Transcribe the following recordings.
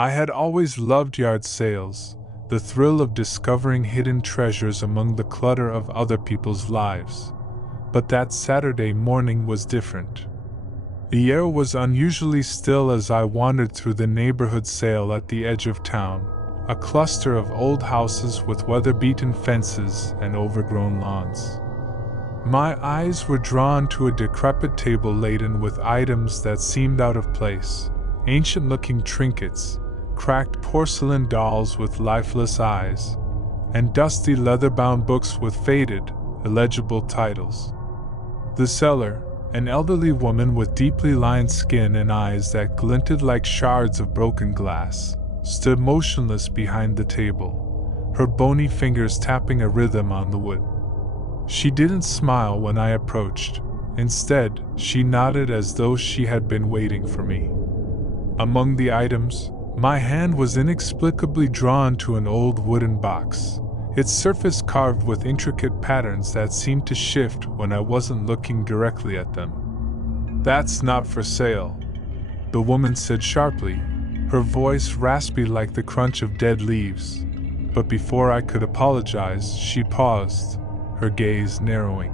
I had always loved yard sales, the thrill of discovering hidden treasures among the clutter of other people's lives. But that Saturday morning was different. The air was unusually still as I wandered through the neighborhood sale at the edge of town, a cluster of old houses with weather-beaten fences and overgrown lawns. My eyes were drawn to a decrepit table laden with items that seemed out of place, ancient-looking trinkets, cracked porcelain dolls with lifeless eyes, and dusty leather-bound books with faded, illegible titles. The seller, an elderly woman with deeply lined skin and eyes that glinted like shards of broken glass, stood motionless behind the table, her bony fingers tapping a rhythm on the wood. She didn't smile when I approached. Instead, she nodded as though she had been waiting for me. Among the items, my hand was inexplicably drawn to an old wooden box, its surface carved with intricate patterns that seemed to shift when I wasn't looking directly at them. "That's not for sale," the woman said sharply, her voice raspy like the crunch of dead leaves. But before I could apologize, she paused, her gaze narrowing.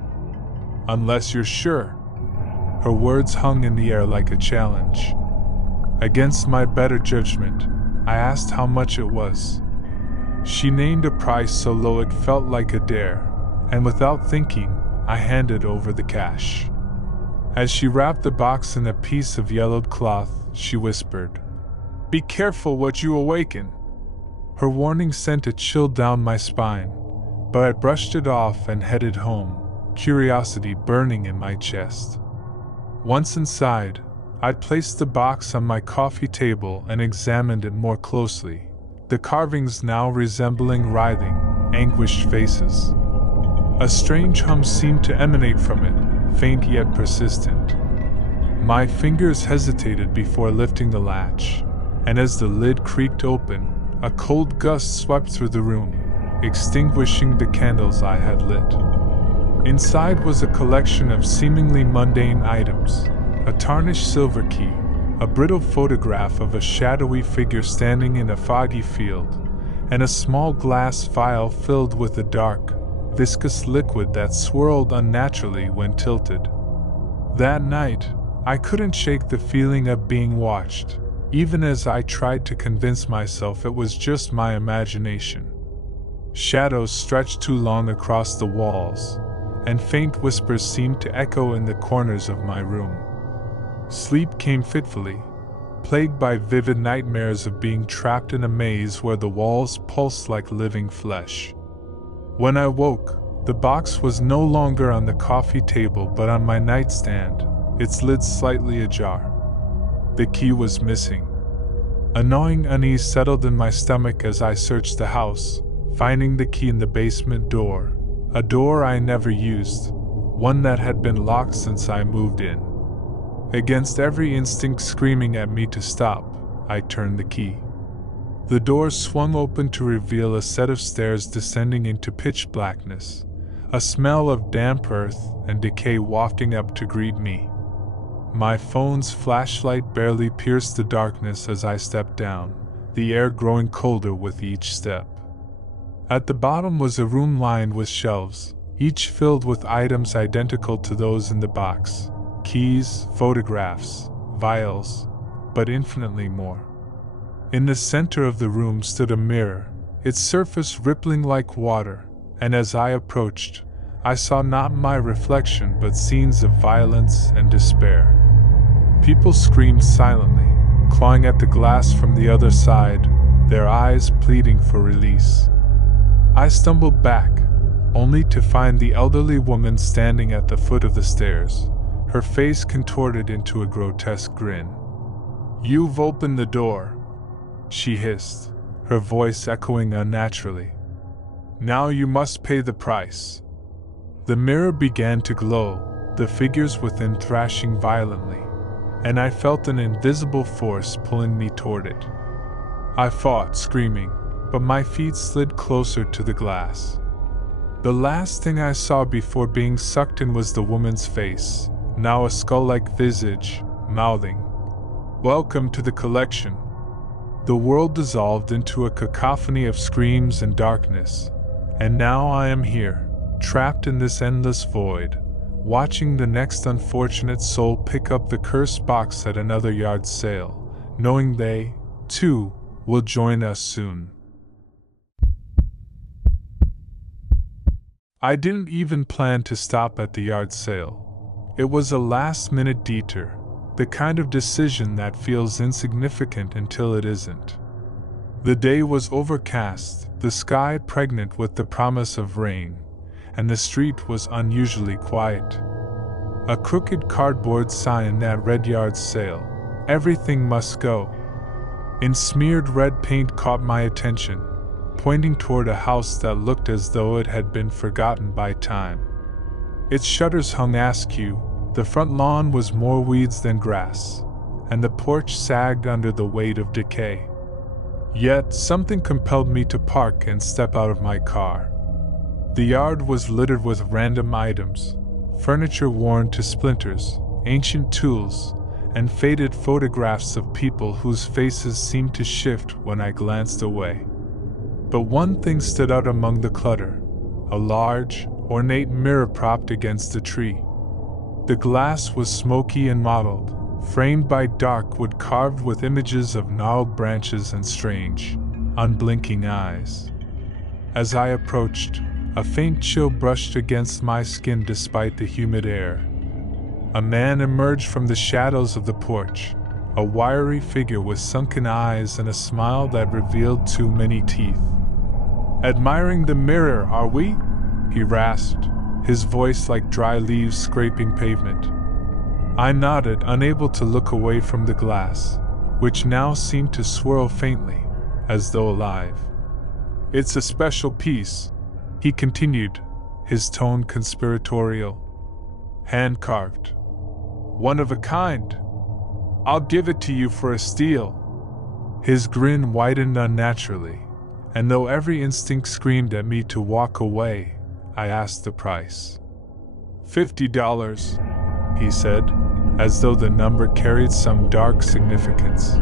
"Unless you're sure." Her words hung in the air like a challenge. Against my better judgment, I asked how much it was. She named a price so low it felt like a dare, and without thinking, I handed over the cash. As she wrapped the box in a piece of yellowed cloth, she whispered, "Be careful what you awaken." Her warning sent a chill down my spine, but I brushed it off and headed home, curiosity burning in my chest. Once inside, I placed the box on my coffee table and examined it more closely, the carvings now resembling writhing, anguished faces. A strange hum seemed to emanate from it, faint yet persistent. My fingers hesitated before lifting the latch, and as the lid creaked open, a cold gust swept through the room, extinguishing the candles I had lit. Inside was a collection of seemingly mundane items, a tarnished silver key, a brittle photograph of a shadowy figure standing in a foggy field, and a small glass vial filled with a dark, viscous liquid that swirled unnaturally when tilted. That night, I couldn't shake the feeling of being watched, even as I tried to convince myself it was just my imagination. Shadows stretched too long across the walls, and faint whispers seemed to echo in the corners of my room. Sleep came fitfully, plagued by vivid nightmares of being trapped in a maze where the walls pulsed like living flesh. When I woke, the box was no longer on the coffee table but on my nightstand, its lid slightly ajar. The key was missing. A gnawing unease settled in my stomach as I searched the house, finding the key in the basement door, a door I never used, one that had been locked since I moved in. Against every instinct screaming at me to stop, I turned the key. The door swung open to reveal a set of stairs descending into pitch blackness, a smell of damp earth and decay wafting up to greet me. My phone's flashlight barely pierced the darkness as I stepped down, the air growing colder with each step. At the bottom was a room lined with shelves, each filled with items identical to those in the box. Keys, photographs, vials, but infinitely more. In the center of the room stood a mirror, its surface rippling like water, and as I approached, I saw not my reflection but scenes of violence and despair. People screamed silently, clawing at the glass from the other side, their eyes pleading for release. I stumbled back, only to find the elderly woman standing at the foot of the stairs, her face contorted into a grotesque grin. "You've opened the door," she hissed, her voice echoing unnaturally. "Now you must pay the price." The mirror began to glow, the figures within thrashing violently, and I felt an invisible force pulling me toward it. I fought, screaming, but my feet slid closer to the glass. The last thing I saw before being sucked in was the woman's face, now a skull-like visage, mouthing, "Welcome to the collection." The world dissolved into a cacophony of screams and darkness, and now I am here, trapped in this endless void, watching the next unfortunate soul pick up the cursed box at another yard sale, knowing they, too, will join us soon. I didn't even plan to stop at the yard sale. It was a last-minute detour, the kind of decision that feels insignificant until it isn't. The day was overcast, the sky pregnant with the promise of rain, and the street was unusually quiet. A crooked cardboard sign that read "Yard Sale. Everything must go," in smeared red paint caught my attention, pointing toward a house that looked as though it had been forgotten by time. Its shutters hung askew, the front lawn was more weeds than grass, and the porch sagged under the weight of decay. Yet something compelled me to park and step out of my car. The yard was littered with random items, furniture worn to splinters, ancient tools, and faded photographs of people whose faces seemed to shift when I glanced away. But one thing stood out among the clutter: a large, ornate mirror propped against a tree. The glass was smoky and mottled, framed by dark wood carved with images of gnarled branches and strange, unblinking eyes. As I approached, a faint chill brushed against my skin despite the humid air. A man emerged from the shadows of the porch, a wiry figure with sunken eyes and a smile that revealed too many teeth. "Admiring the mirror, are we?" he rasped, his voice like dry leaves scraping pavement. I nodded, unable to look away from the glass, which now seemed to swirl faintly, as though alive. "It's a special piece," he continued, his tone conspiratorial. "Hand-carved. One of a kind. I'll give it to you for a steal." His grin widened unnaturally, and though every instinct screamed at me to walk away, I asked the price. $50, he said, as though the number carried some dark significance.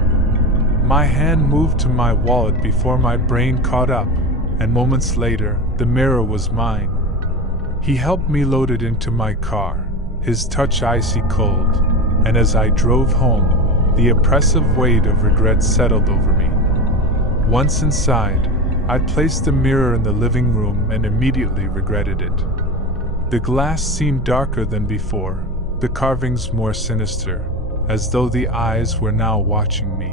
My hand moved to my wallet before my brain caught up, and moments later, the mirror was mine. He helped me load it into my car, his touch icy cold, and as I drove home, the oppressive weight of regret settled over me. Once inside, I placed the mirror in the living room and immediately regretted it. The glass seemed darker than before, the carvings more sinister, as though the eyes were now watching me.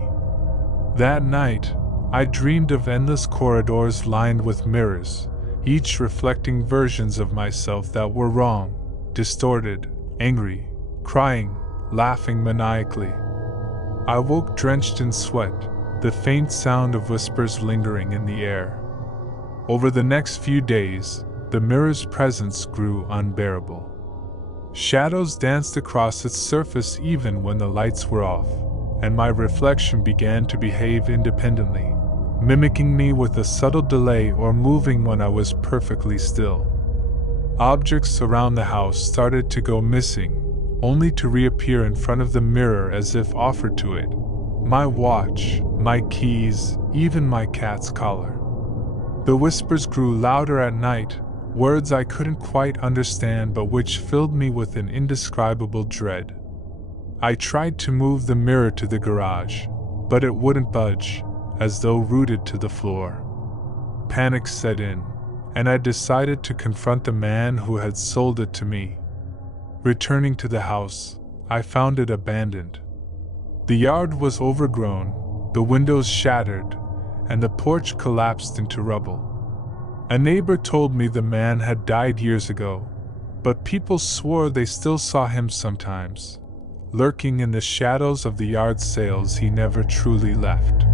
That night, I dreamed of endless corridors lined with mirrors, each reflecting versions of myself that were wrong, distorted, angry, crying, laughing maniacally. I woke drenched in sweat, the faint sound of whispers lingering in the air. Over the next few days, the mirror's presence grew unbearable. Shadows danced across its surface even when the lights were off, and my reflection began to behave independently, mimicking me with a subtle delay or moving when I was perfectly still. Objects around the house started to go missing, only to reappear in front of the mirror as if offered to it. My watch, my keys, even my cat's collar. The whispers grew louder at night, words I couldn't quite understand but which filled me with an indescribable dread. I tried to move the mirror to the garage, but it wouldn't budge, as though rooted to the floor. Panic set in, and I decided to confront the man who had sold it to me. Returning to the house, I found it abandoned. The yard was overgrown, the windows shattered, and the porch collapsed into rubble. A neighbor told me the man had died years ago, but people swore they still saw him sometimes, lurking in the shadows of the yard sales he never truly left.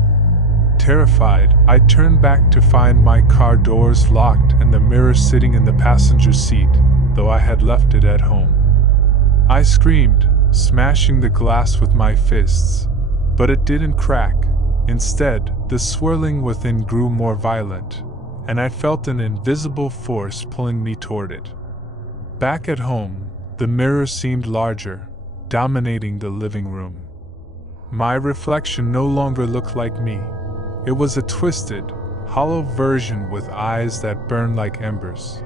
Terrified, I turned back to find my car doors locked and the mirror sitting in the passenger seat, though I had left it at home. I screamed, smashing the glass with my fists, but it didn't crack. Instead, the swirling within grew more violent, and I felt an invisible force pulling me toward it. Back at home, the mirror seemed larger, dominating the living room. My reflection no longer looked like me, It was a twisted, hollow version with eyes that burned like embers.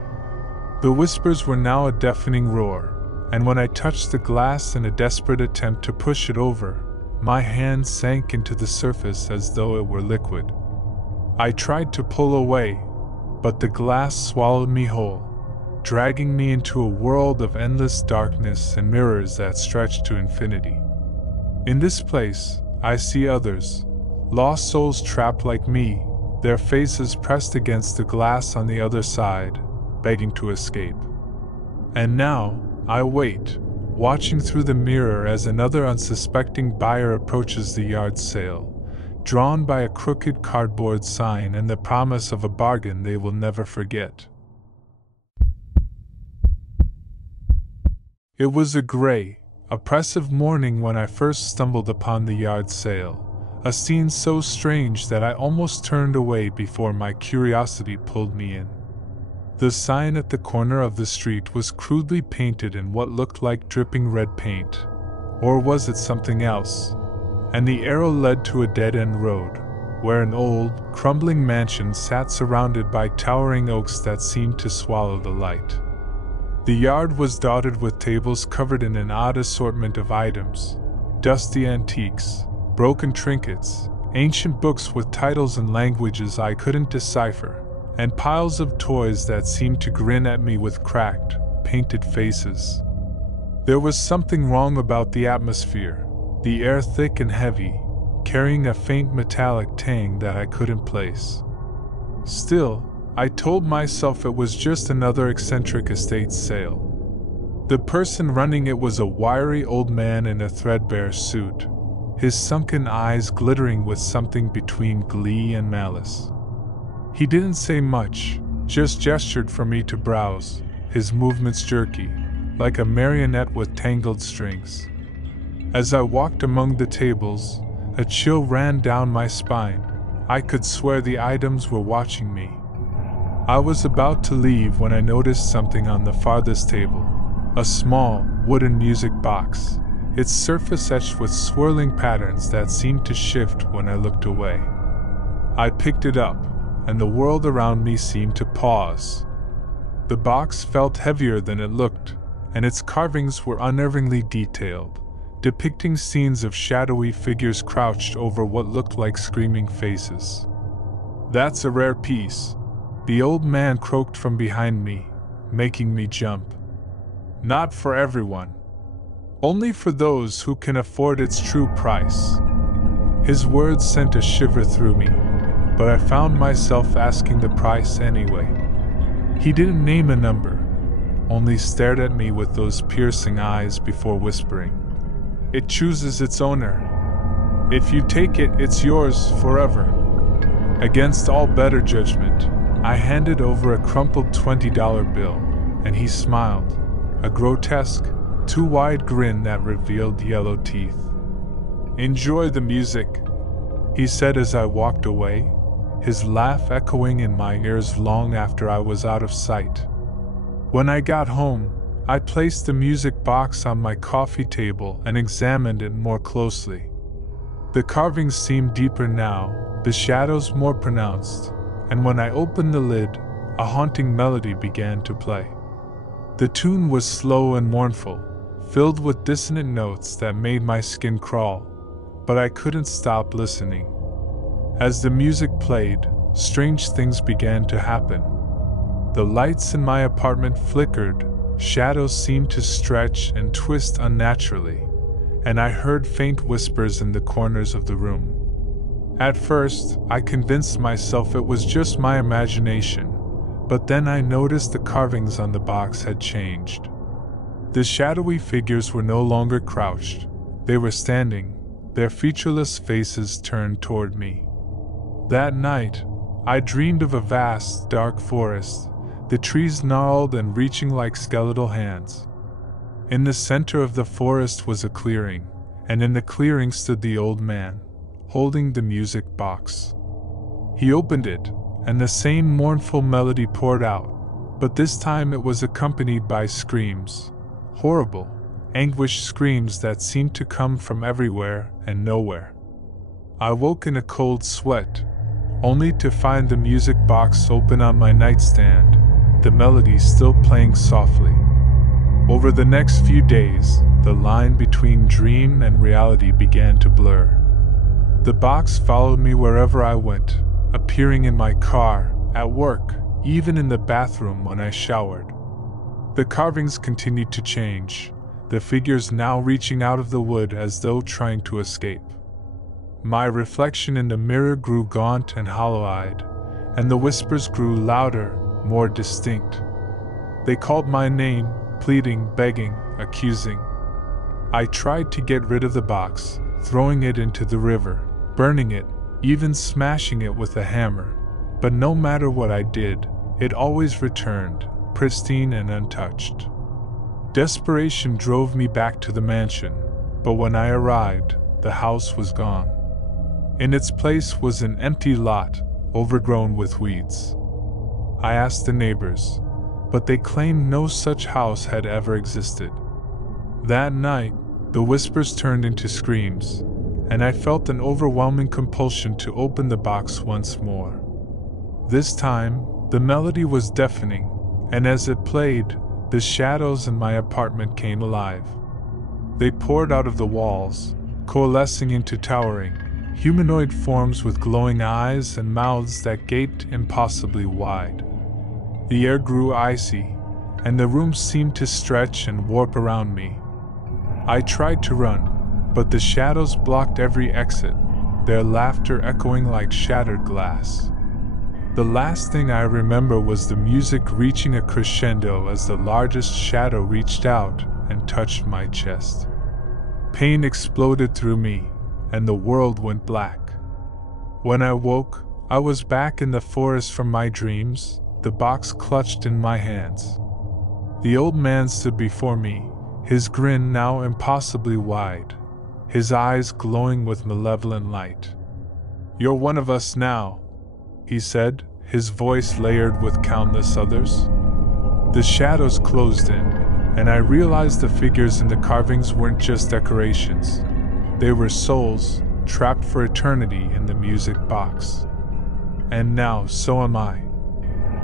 The whispers were now a deafening roar, and when I touched the glass in a desperate attempt to push it over, my hand sank into the surface as though it were liquid. I tried to pull away, but the glass swallowed me whole, dragging me into a world of endless darkness and mirrors that stretched to infinity. In this place, I see others, lost souls trapped like me, their faces pressed against the glass on the other side, begging to escape. And now, I wait, watching through the mirror as another unsuspecting buyer approaches the yard sale, drawn by a crooked cardboard sign and the promise of a bargain they will never forget. It was a gray, oppressive morning when I first stumbled upon the yard sale, a scene so strange that I almost turned away before my curiosity pulled me in. The sign at the corner of the street was crudely painted in what looked like dripping red paint, or was it something else? And the arrow led to a dead-end road, where an old, crumbling mansion sat surrounded by towering oaks that seemed to swallow the light. The yard was dotted with tables covered in an odd assortment of items, dusty antiques, broken trinkets, ancient books with titles in languages I couldn't decipher, and piles of toys that seemed to grin at me with cracked, painted faces. There was something wrong about the atmosphere, the air thick and heavy, carrying a faint metallic tang that I couldn't place. Still, I told myself it was just another eccentric estate sale. The person running it was a wiry old man in a threadbare suit, his sunken eyes glittering with something between glee and malice. He didn't say much, just gestured for me to browse, his movements jerky, like a marionette with tangled strings. As I walked among the tables, a chill ran down my spine. I could swear the items were watching me. I was about to leave when I noticed something on the farthest table, a small, wooden music box, its surface etched with swirling patterns that seemed to shift when I looked away. I picked it up, and the world around me seemed to pause. The box felt heavier than it looked, and its carvings were unnervingly detailed, depicting scenes of shadowy figures crouched over what looked like screaming faces. "That's a rare piece," the old man croaked from behind me, making me jump. "Not for everyone. Only for those who can afford its true price." His words sent a shiver through me, but I found myself asking the price anyway. He didn't name a number, only stared at me with those piercing eyes before whispering, "It chooses its owner. If you take it, it's yours forever." Against all better judgment, I handed over a crumpled $20 bill, and he smiled, a grotesque, too wide grin that revealed yellow teeth. "Enjoy the music," he said as I walked away, his laugh echoing in my ears long after I was out of sight. When I got home, I placed the music box on my coffee table and examined it more closely. The carvings seemed deeper now, the shadows more pronounced, and when I opened the lid, a haunting melody began to play. The tune was slow and mournful, filled with dissonant notes that made my skin crawl, but I couldn't stop listening. As the music played, strange things began to happen. The lights in my apartment flickered, shadows seemed to stretch and twist unnaturally, and I heard faint whispers in the corners of the room. At first, I convinced myself it was just my imagination, but then I noticed the carvings on the box had changed. The shadowy figures were no longer crouched, they were standing, their featureless faces turned toward me. That night, I dreamed of a vast, dark forest, the trees gnarled and reaching like skeletal hands. In the center of the forest was a clearing, and in the clearing stood the old man, holding the music box. He opened it, and the same mournful melody poured out, but this time it was accompanied by screams, horrible, anguished screams that seemed to come from everywhere and nowhere. I woke in a cold sweat, only to find the music box open on my nightstand, the melody still playing softly. Over the next few days, the line between dream and reality began to blur. The box followed me wherever I went, appearing in my car, at work, even in the bathroom when I showered. The carvings continued to change, the figures now reaching out of the wood as though trying to escape. My reflection in the mirror grew gaunt and hollow-eyed, and the whispers grew louder, more distinct. They called my name, pleading, begging, accusing. I tried to get rid of the box, throwing it into the river, burning it, even smashing it with a hammer. But no matter what I did, it always returned, pristine and untouched. Desperation drove me back to the mansion, but when I arrived, the house was gone. In its place was an empty lot, overgrown with weeds. I asked the neighbors, but they claimed no such house had ever existed. That night, the whispers turned into screams, and I felt an overwhelming compulsion to open the box once more. This time, the melody was deafening, and as it played, the shadows in my apartment came alive. They poured out of the walls, coalescing into towering, humanoid forms with glowing eyes and mouths that gaped impossibly wide. The air grew icy, and the room seemed to stretch and warp around me. I tried to run, but the shadows blocked every exit, their laughter echoing like shattered glass. The last thing I remember was the music reaching a crescendo as the largest shadow reached out and touched my chest. Pain exploded through me, and the world went black. When I woke, I was back in the forest from my dreams, the box clutched in my hands. The old man stood before me, his grin now impossibly wide, his eyes glowing with malevolent light. "You're one of us now," he said, his voice layered with countless others. The shadows closed in, and I realized the figures in the carvings weren't just decorations. They were souls, trapped for eternity in the music box. And now, so am I.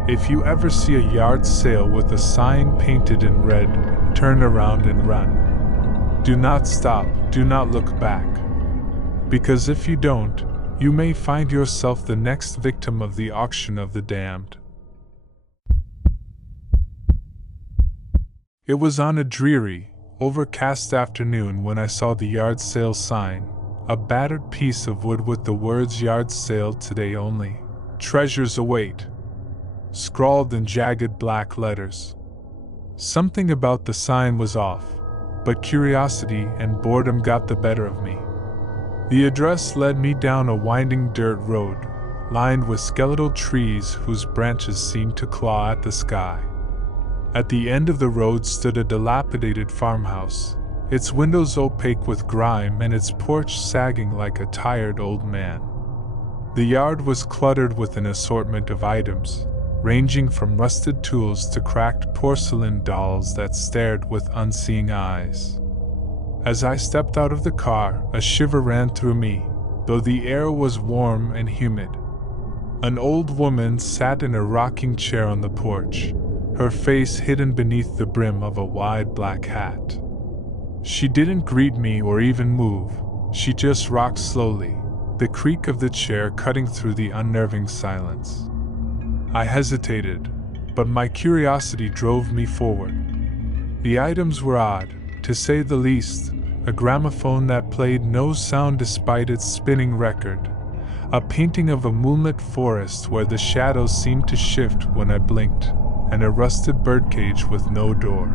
If you ever see a yard sale with a sign painted in red, turn around and run. Do not stop, do not look back. Because if you don't, you may find yourself the next victim of the auction of the damned. It was on a dreary, overcast afternoon when I saw the yard sale sign, a battered piece of wood with the words "Yard Sale Today Only. Treasures Await," scrawled in jagged black letters. Something about the sign was off, but curiosity and boredom got the better of me. The address led me down a winding dirt road, lined with skeletal trees whose branches seemed to claw at the sky. At the end of the road stood a dilapidated farmhouse, its windows opaque with grime and its porch sagging like a tired old man. The yard was cluttered with an assortment of items, ranging from rusted tools to cracked porcelain dolls that stared with unseeing eyes. As I stepped out of the car, a shiver ran through me, though the air was warm and humid. An old woman sat in a rocking chair on the porch, her face hidden beneath the brim of a wide black hat. She didn't greet me or even move, she just rocked slowly, the creak of the chair cutting through the unnerving silence. I hesitated, but my curiosity drove me forward. The items were odd, to say the least, a gramophone that played no sound despite its spinning record, a painting of a moonlit forest where the shadows seemed to shift when I blinked, and a rusted birdcage with no door.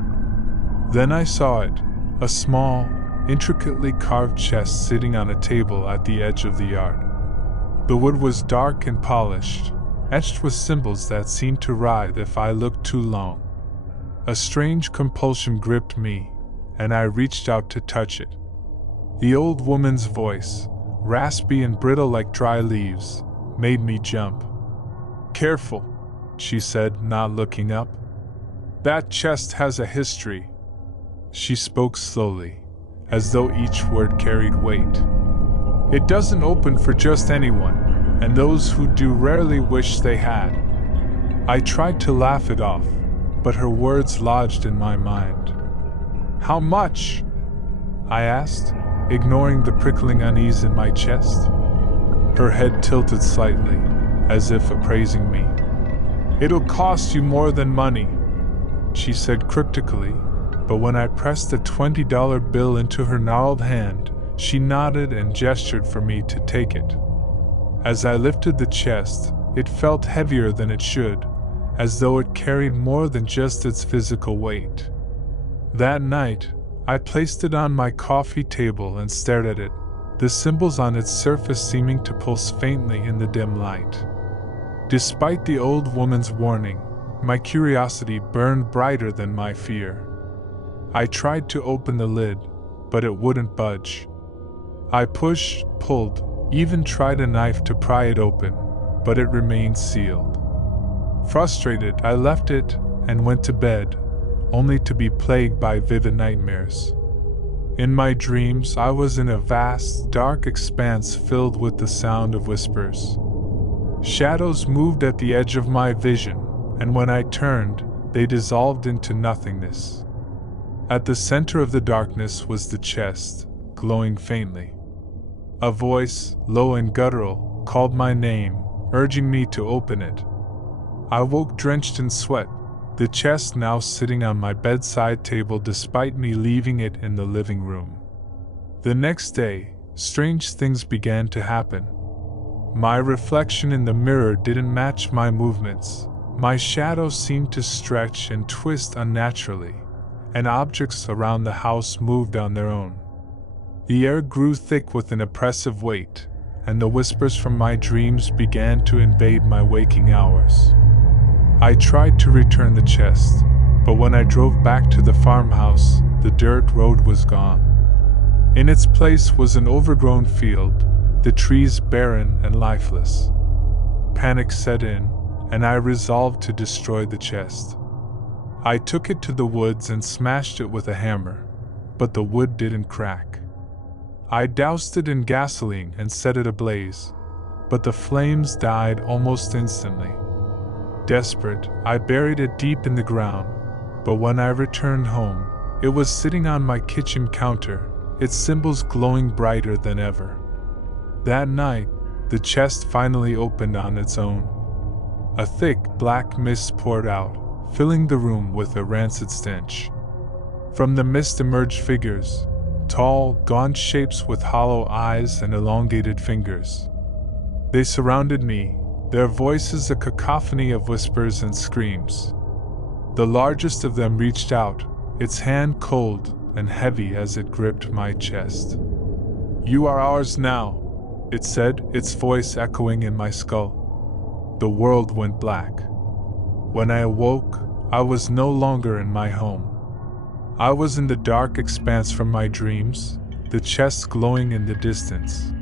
Then I saw it, a small, intricately carved chest sitting on a table at the edge of the yard. The wood was dark and polished, etched with symbols that seemed to writhe if I looked too long. A strange compulsion gripped me, and I reached out to touch it. The old woman's voice, raspy and brittle like dry leaves, made me jump. "Careful," she said, not looking up. "That chest has a history." She spoke slowly, as though each word carried weight. "It doesn't open for just anyone, and those who do rarely wish they had. I tried to laugh it off, but her words lodged in my mind. How much? I asked, ignoring the prickling unease in my chest. Her head tilted slightly, as if appraising me. It'll cost you more than money, she said cryptically, but when I pressed a $20 bill into her gnarled hand, she nodded and gestured for me to take it. As I lifted the chest, it felt heavier than it should, as though it carried more than just its physical weight. That night, I placed it on my coffee table and stared at it, the symbols on its surface seeming to pulse faintly in the dim light. Despite the old woman's warning, my curiosity burned brighter than my fear. I tried to open the lid, but it wouldn't budge. I pushed, pulled, even tried a knife to pry it open, but it remained sealed. Frustrated, I left it and went to bed, only to be plagued by vivid nightmares. In my dreams, I was in a vast, dark expanse filled with the sound of whispers. Shadows moved at the edge of my vision, and when I turned, they dissolved into nothingness. At the center of the darkness was the chest, glowing faintly. A voice, low and guttural, called my name, urging me to open it. I woke drenched in sweat, the chest now sitting on my bedside table despite me leaving it in the living room. The next day, strange things began to happen. My reflection in the mirror didn't match my movements. My shadow seemed to stretch and twist unnaturally, and objects around the house moved on their own. The air grew thick with an oppressive weight, and the whispers from my dreams began to invade my waking hours. I tried to return the chest, but when I drove back to the farmhouse, the dirt road was gone. In its place was an overgrown field, the trees barren and lifeless. Panic set in, and I resolved to destroy the chest. I took it to the woods and smashed it with a hammer, but the wood didn't crack. I doused it in gasoline and set it ablaze, but the flames died almost instantly. Desperate, I buried it deep in the ground, but when I returned home, it was sitting on my kitchen counter, its symbols glowing brighter than ever. That night, the chest finally opened on its own. A thick, black mist poured out, filling the room with a rancid stench. From the mist emerged figures, tall, gaunt shapes with hollow eyes and elongated fingers. They surrounded me, their voices a cacophony of whispers and screams. The largest of them reached out, its hand cold and heavy as it gripped my chest. "You are ours now," it said, its voice echoing in my skull. The world went black. When I awoke, I was no longer in my home. I was in the dark expanse from my dreams, the chest glowing in the distance.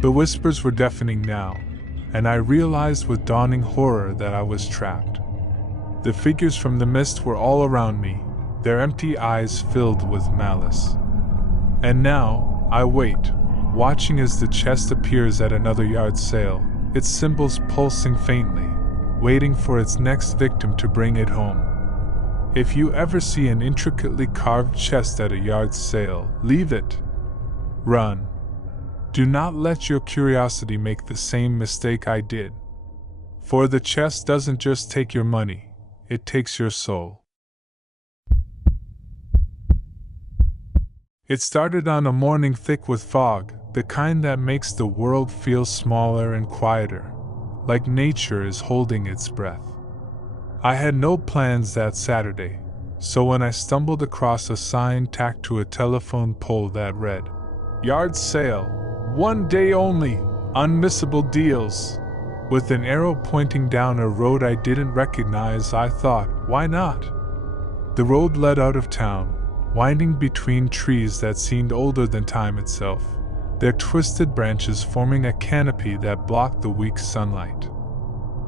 The whispers were deafening now, and I realized with dawning horror that I was trapped. The figures from the mist were all around me, their empty eyes filled with malice. And now, I wait, watching as the chest appears at another yard sale, its symbols pulsing faintly, waiting for its next victim to bring it home. If you ever see an intricately carved chest at a yard sale, leave it. Run. Do not let your curiosity make the same mistake I did. For the chest doesn't just take your money, it takes your soul. It started on a morning thick with fog, the kind that makes the world feel smaller and quieter, like nature is holding its breath. I had no plans that Saturday, so when I stumbled across a sign tacked to a telephone pole that read, "Yard sale, 1 day only, unmissable deals," with an arrow pointing down a road I didn't recognize, I thought, why not? The road led out of town, winding between trees that seemed older than time itself, their twisted branches forming a canopy that blocked the weak sunlight.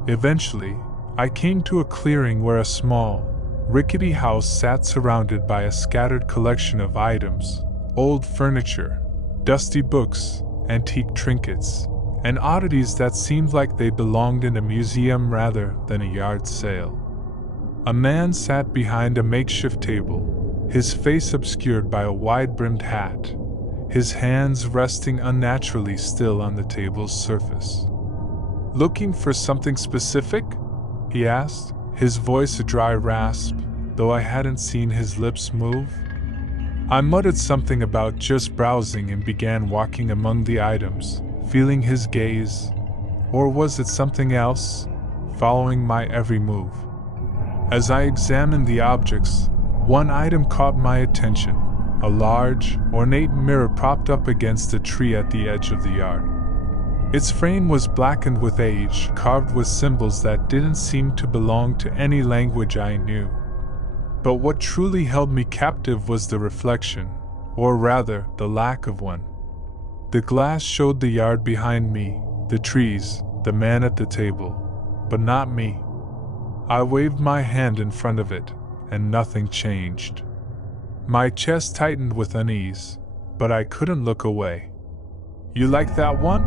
Eventually, I came to a clearing where a small, rickety house sat surrounded by a scattered collection of items, old furniture, dusty books, antique trinkets, and oddities that seemed like they belonged in a museum rather than a yard sale. A man sat behind a makeshift table, his face obscured by a wide-brimmed hat, his hands resting unnaturally still on the table's surface. "Looking for something specific?" he asked, his voice a dry rasp, though I hadn't seen his lips move. I muttered something about just browsing and began walking among the items, feeling his gaze. Or was it something else, following my every move? As I examined the objects, one item caught my attention, a large, ornate mirror propped up against a tree at the edge of the yard. Its frame was blackened with age, carved with symbols that didn't seem to belong to any language I knew. But what truly held me captive was the reflection, or rather, the lack of one. The glass showed the yard behind me, the trees, the man at the table, but not me. I waved my hand in front of it, and nothing changed. My chest tightened with unease, but I couldn't look away. "You like that one?"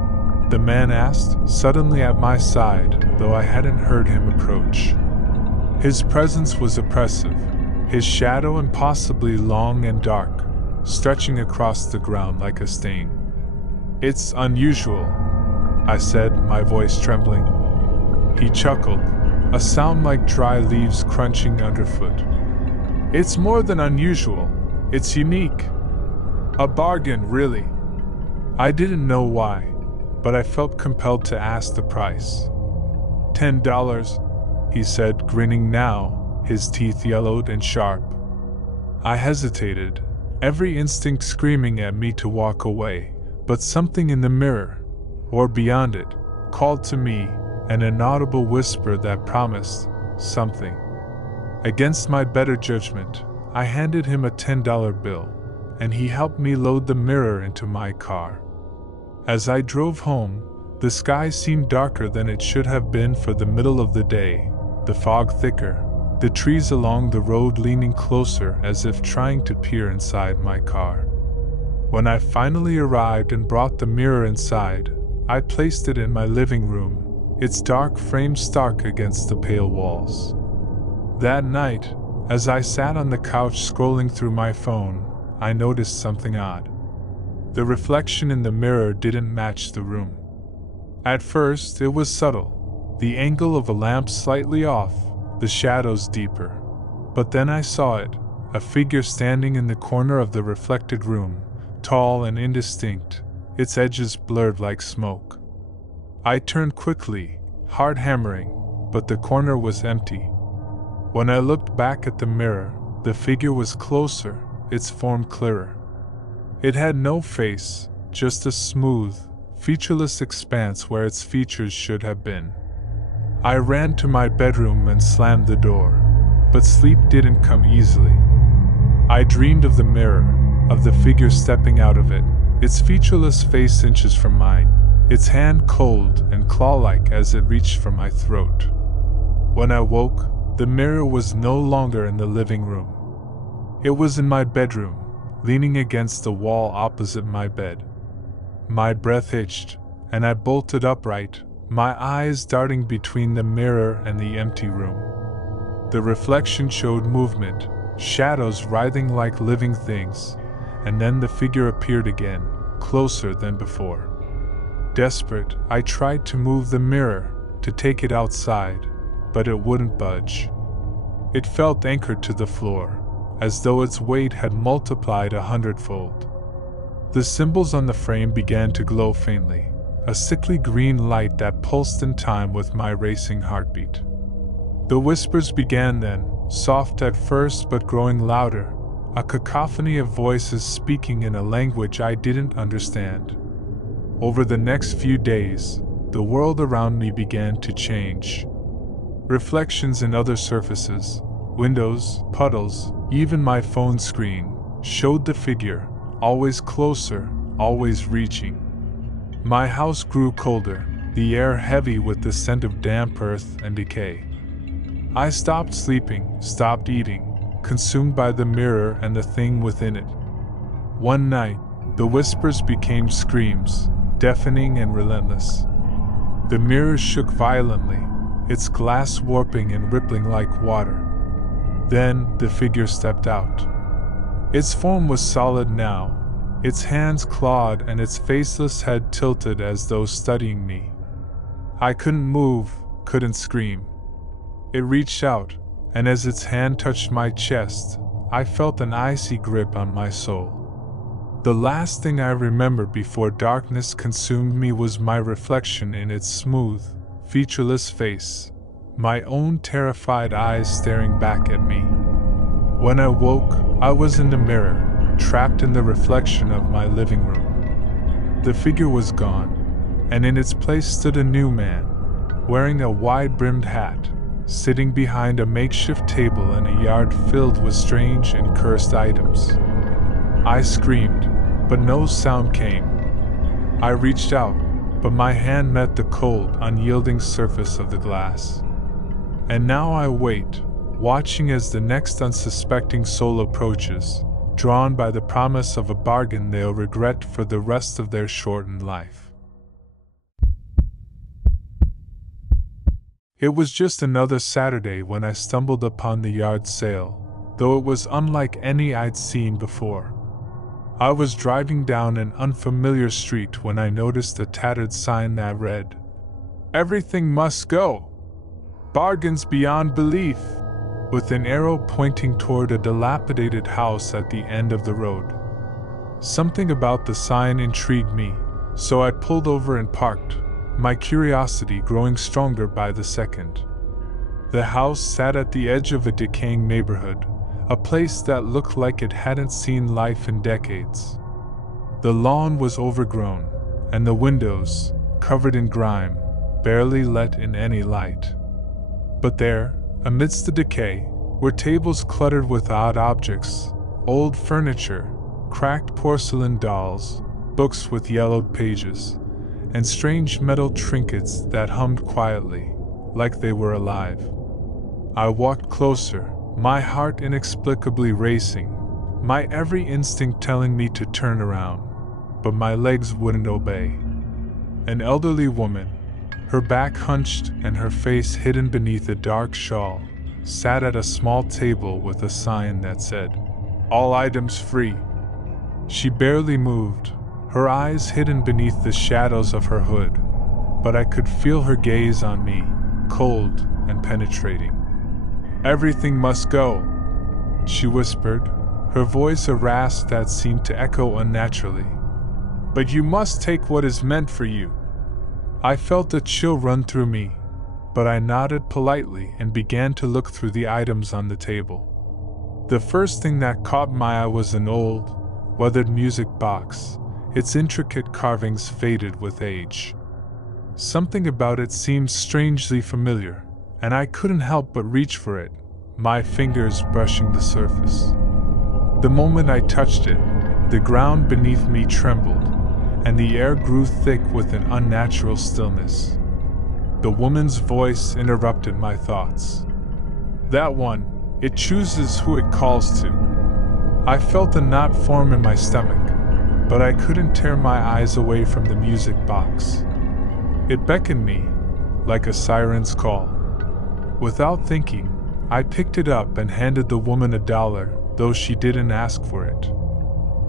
the man asked, suddenly at my side, though I hadn't heard him approach. His presence was oppressive, his shadow impossibly long and dark, stretching across the ground like a stain. "It's unusual," I said, my voice trembling. He chuckled, a sound like dry leaves crunching underfoot. "It's more than unusual, it's unique. A bargain, really." I didn't know why, but I felt compelled to ask the price. $10, he said, grinning now, his teeth yellowed and sharp. I hesitated, every instinct screaming at me to walk away, but something in the mirror, or beyond it, called to me, an inaudible whisper that promised something. Against my better judgment, I handed him a $10 bill, and he helped me load the mirror into my car. As I drove home, the sky seemed darker than it should have been for the middle of the day, the fog thicker, the trees along the road leaning closer as if trying to peer inside my car. When I finally arrived and brought the mirror inside, I placed it in my living room, its dark frame stark against the pale walls. That night, as I sat on the couch scrolling through my phone, I noticed something odd. The reflection in the mirror didn't match the room. At first, it was subtle, the angle of a lamp slightly off, the shadows deeper. But then I saw it, a figure standing in the corner of the reflected room, tall and indistinct, its edges blurred like smoke. I turned quickly, heart hammering, but the corner was empty. When I looked back at the mirror, the figure was closer, its form clearer. It had no face, just a smooth, featureless expanse where its features should have been. I ran to my bedroom and slammed the door, but sleep didn't come easily. I dreamed of the mirror, of the figure stepping out of it, its featureless face inches from mine, its hand cold and claw-like as it reached for my throat. When I woke, the mirror was no longer in the living room. It was in my bedroom, leaning against the wall opposite my bed. My breath hitched, and I bolted upright, my eyes darting between the mirror and the empty room. The reflection showed movement, shadows writhing like living things, and then the figure appeared again, closer than before. Desperate, I tried to move the mirror, to take it outside, but it wouldn't budge. It felt anchored to the floor, as though its weight had multiplied 100-fold. The symbols on the frame began to glow faintly, a sickly green light that pulsed in time with my racing heartbeat. The whispers began then, soft at first but growing louder, a cacophony of voices speaking in a language I didn't understand. Over the next few days, the world around me began to change. Reflections in other surfaces, windows, puddles, even my phone screen, showed the figure, always closer, always reaching. My house grew colder, the air heavy with the scent of damp earth and decay. I stopped sleeping, stopped eating, consumed by the mirror and the thing within it. One night, the whispers became screams, deafening and relentless. The mirror shook violently, its glass warping and rippling like water. Then the figure stepped out. Its form was solid now, its hands clawed and its faceless head tilted as though studying me. I couldn't move, couldn't scream. It reached out, and as its hand touched my chest, I felt an icy grip on my soul. The last thing I remember before darkness consumed me was my reflection in its smooth, featureless face, my own terrified eyes staring back at me. When I woke, I was in the mirror, trapped in the reflection of my living room. The figure was gone, and in its place stood a new man, wearing a wide-brimmed hat, sitting behind a makeshift table in a yard filled with strange and cursed items. I screamed, but no sound came. I reached out, but my hand met the cold, unyielding surface of the glass. And now I wait, watching as the next unsuspecting soul approaches, drawn by the promise of a bargain they'll regret for the rest of their shortened life. It was just another Saturday when I stumbled upon the yard sale, though it was unlike any I'd seen before. I was driving down an unfamiliar street when I noticed a tattered sign that read, "Everything must go. Bargains beyond belief," with an arrow pointing toward a dilapidated house at the end of the road. Something about the sign intrigued me, so I pulled over and parked, my curiosity growing stronger by the second. The house sat at the edge of a decaying neighborhood, a place that looked like it hadn't seen life in decades. The lawn was overgrown, and the windows, covered in grime, barely let in any light. But there, amidst the decay, were tables cluttered with odd objects, old furniture, cracked porcelain dolls, books with yellowed pages, and strange metal trinkets that hummed quietly, like they were alive. I walked closer, my heart inexplicably racing, my every instinct telling me to turn around, but my legs wouldn't obey. An elderly woman, her back hunched and her face hidden beneath a dark shawl, sat at a small table with a sign that said, "All items free." She barely moved, her eyes hidden beneath the shadows of her hood, but I could feel her gaze on me, cold and penetrating. "Everything must go," she whispered, her voice a rasp that seemed to echo unnaturally. "But you must take what is meant for you." I felt a chill run through me, but I nodded politely and began to look through the items on the table. The first thing that caught my eye was an old, weathered music box, its intricate carvings faded with age. Something about it seemed strangely familiar, and I couldn't help but reach for it, my fingers brushing the surface. The moment I touched it, the ground beneath me trembled, and the air grew thick with an unnatural stillness. The woman's voice interrupted my thoughts. "That one, it chooses who it calls to." I felt a knot form in my stomach, but I couldn't tear my eyes away from the music box. It beckoned me, like a siren's call. Without thinking, I picked it up and handed the woman $1, though she didn't ask for it.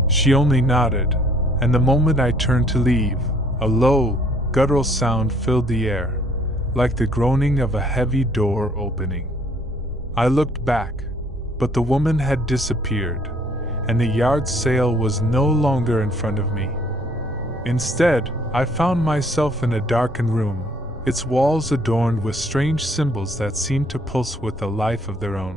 She only nodded, and the moment I turned to leave, a low, guttural sound filled the air, like the groaning of a heavy door opening. I looked back, but the woman had disappeared, and the yard sale was no longer in front of me. Instead, I found myself in a darkened room, its walls adorned with strange symbols that seemed to pulse with a life of their own.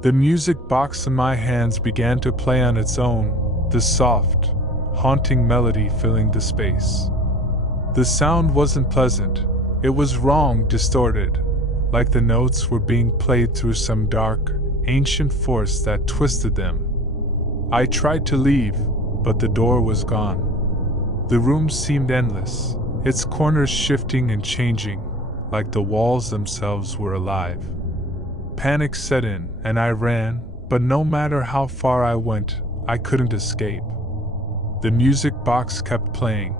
The music box in my hands began to play on its own, the soft, haunting melody filling the space. The sound wasn't pleasant, it was wrong, distorted, like the notes were being played through some dark, ancient force that twisted them. I tried to leave, but the door was gone. The room seemed endless, its corners shifting and changing, like the walls themselves were alive. Panic set in, and I ran, but no matter how far I went, I couldn't escape. The music box kept playing,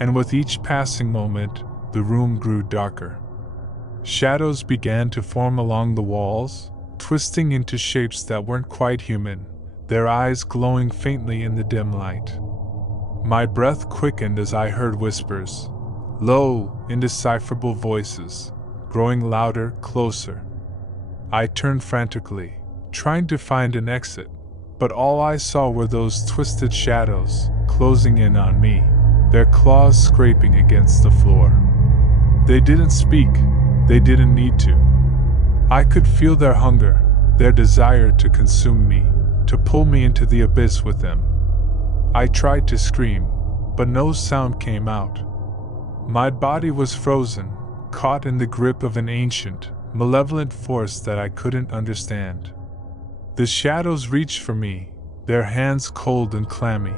and with each passing moment, the room grew darker. Shadows began to form along the walls, twisting into shapes that weren't quite human, their eyes glowing faintly in the dim light. My breath quickened as I heard whispers, low, indecipherable voices, growing louder, closer. I turned frantically, trying to find an exit, but all I saw were those twisted shadows, closing in on me, their claws scraping against the floor. They didn't speak, they didn't need to. I could feel their hunger, their desire to consume me, to pull me into the abyss with them. I tried to scream, but no sound came out. My body was frozen, caught in the grip of an ancient, malevolent force that I couldn't understand. The shadows reached for me, their hands cold and clammy,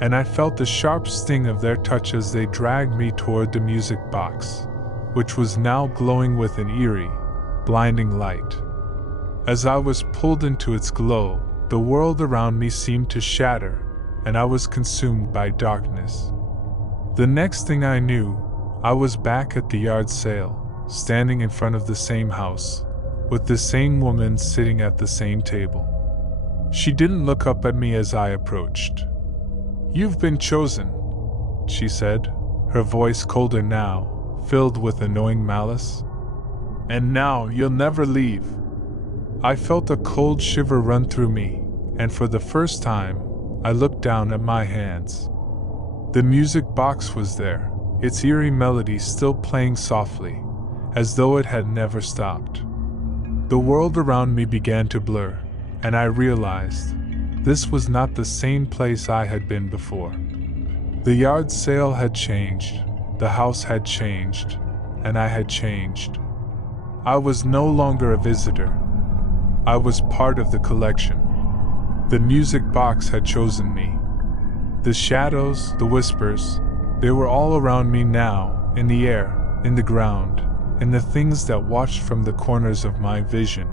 and I felt the sharp sting of their touch as they dragged me toward the music box, which was now glowing with an eerie, blinding light. As I was pulled into its glow, the world around me seemed to shatter, and I was consumed by darkness. The next thing I knew, I was back at the yard sale, standing in front of the same house, with the same woman sitting at the same table. She didn't look up at me as I approached. "You've been chosen," she said, her voice colder now, filled with annoying malice. "And now you'll never leave." I felt a cold shiver run through me, and for the first time, I looked down at my hands. The music box was there, its eerie melody still playing softly, as though it had never stopped. The world around me began to blur, and I realized this was not the same place I had been before. The yard sale had changed, the house had changed, and I had changed. I was no longer a visitor. I was part of the collection. The music box had chosen me. The shadows, the whispers, they were all around me now, in the air, in the ground, in the things that watched from the corners of my vision.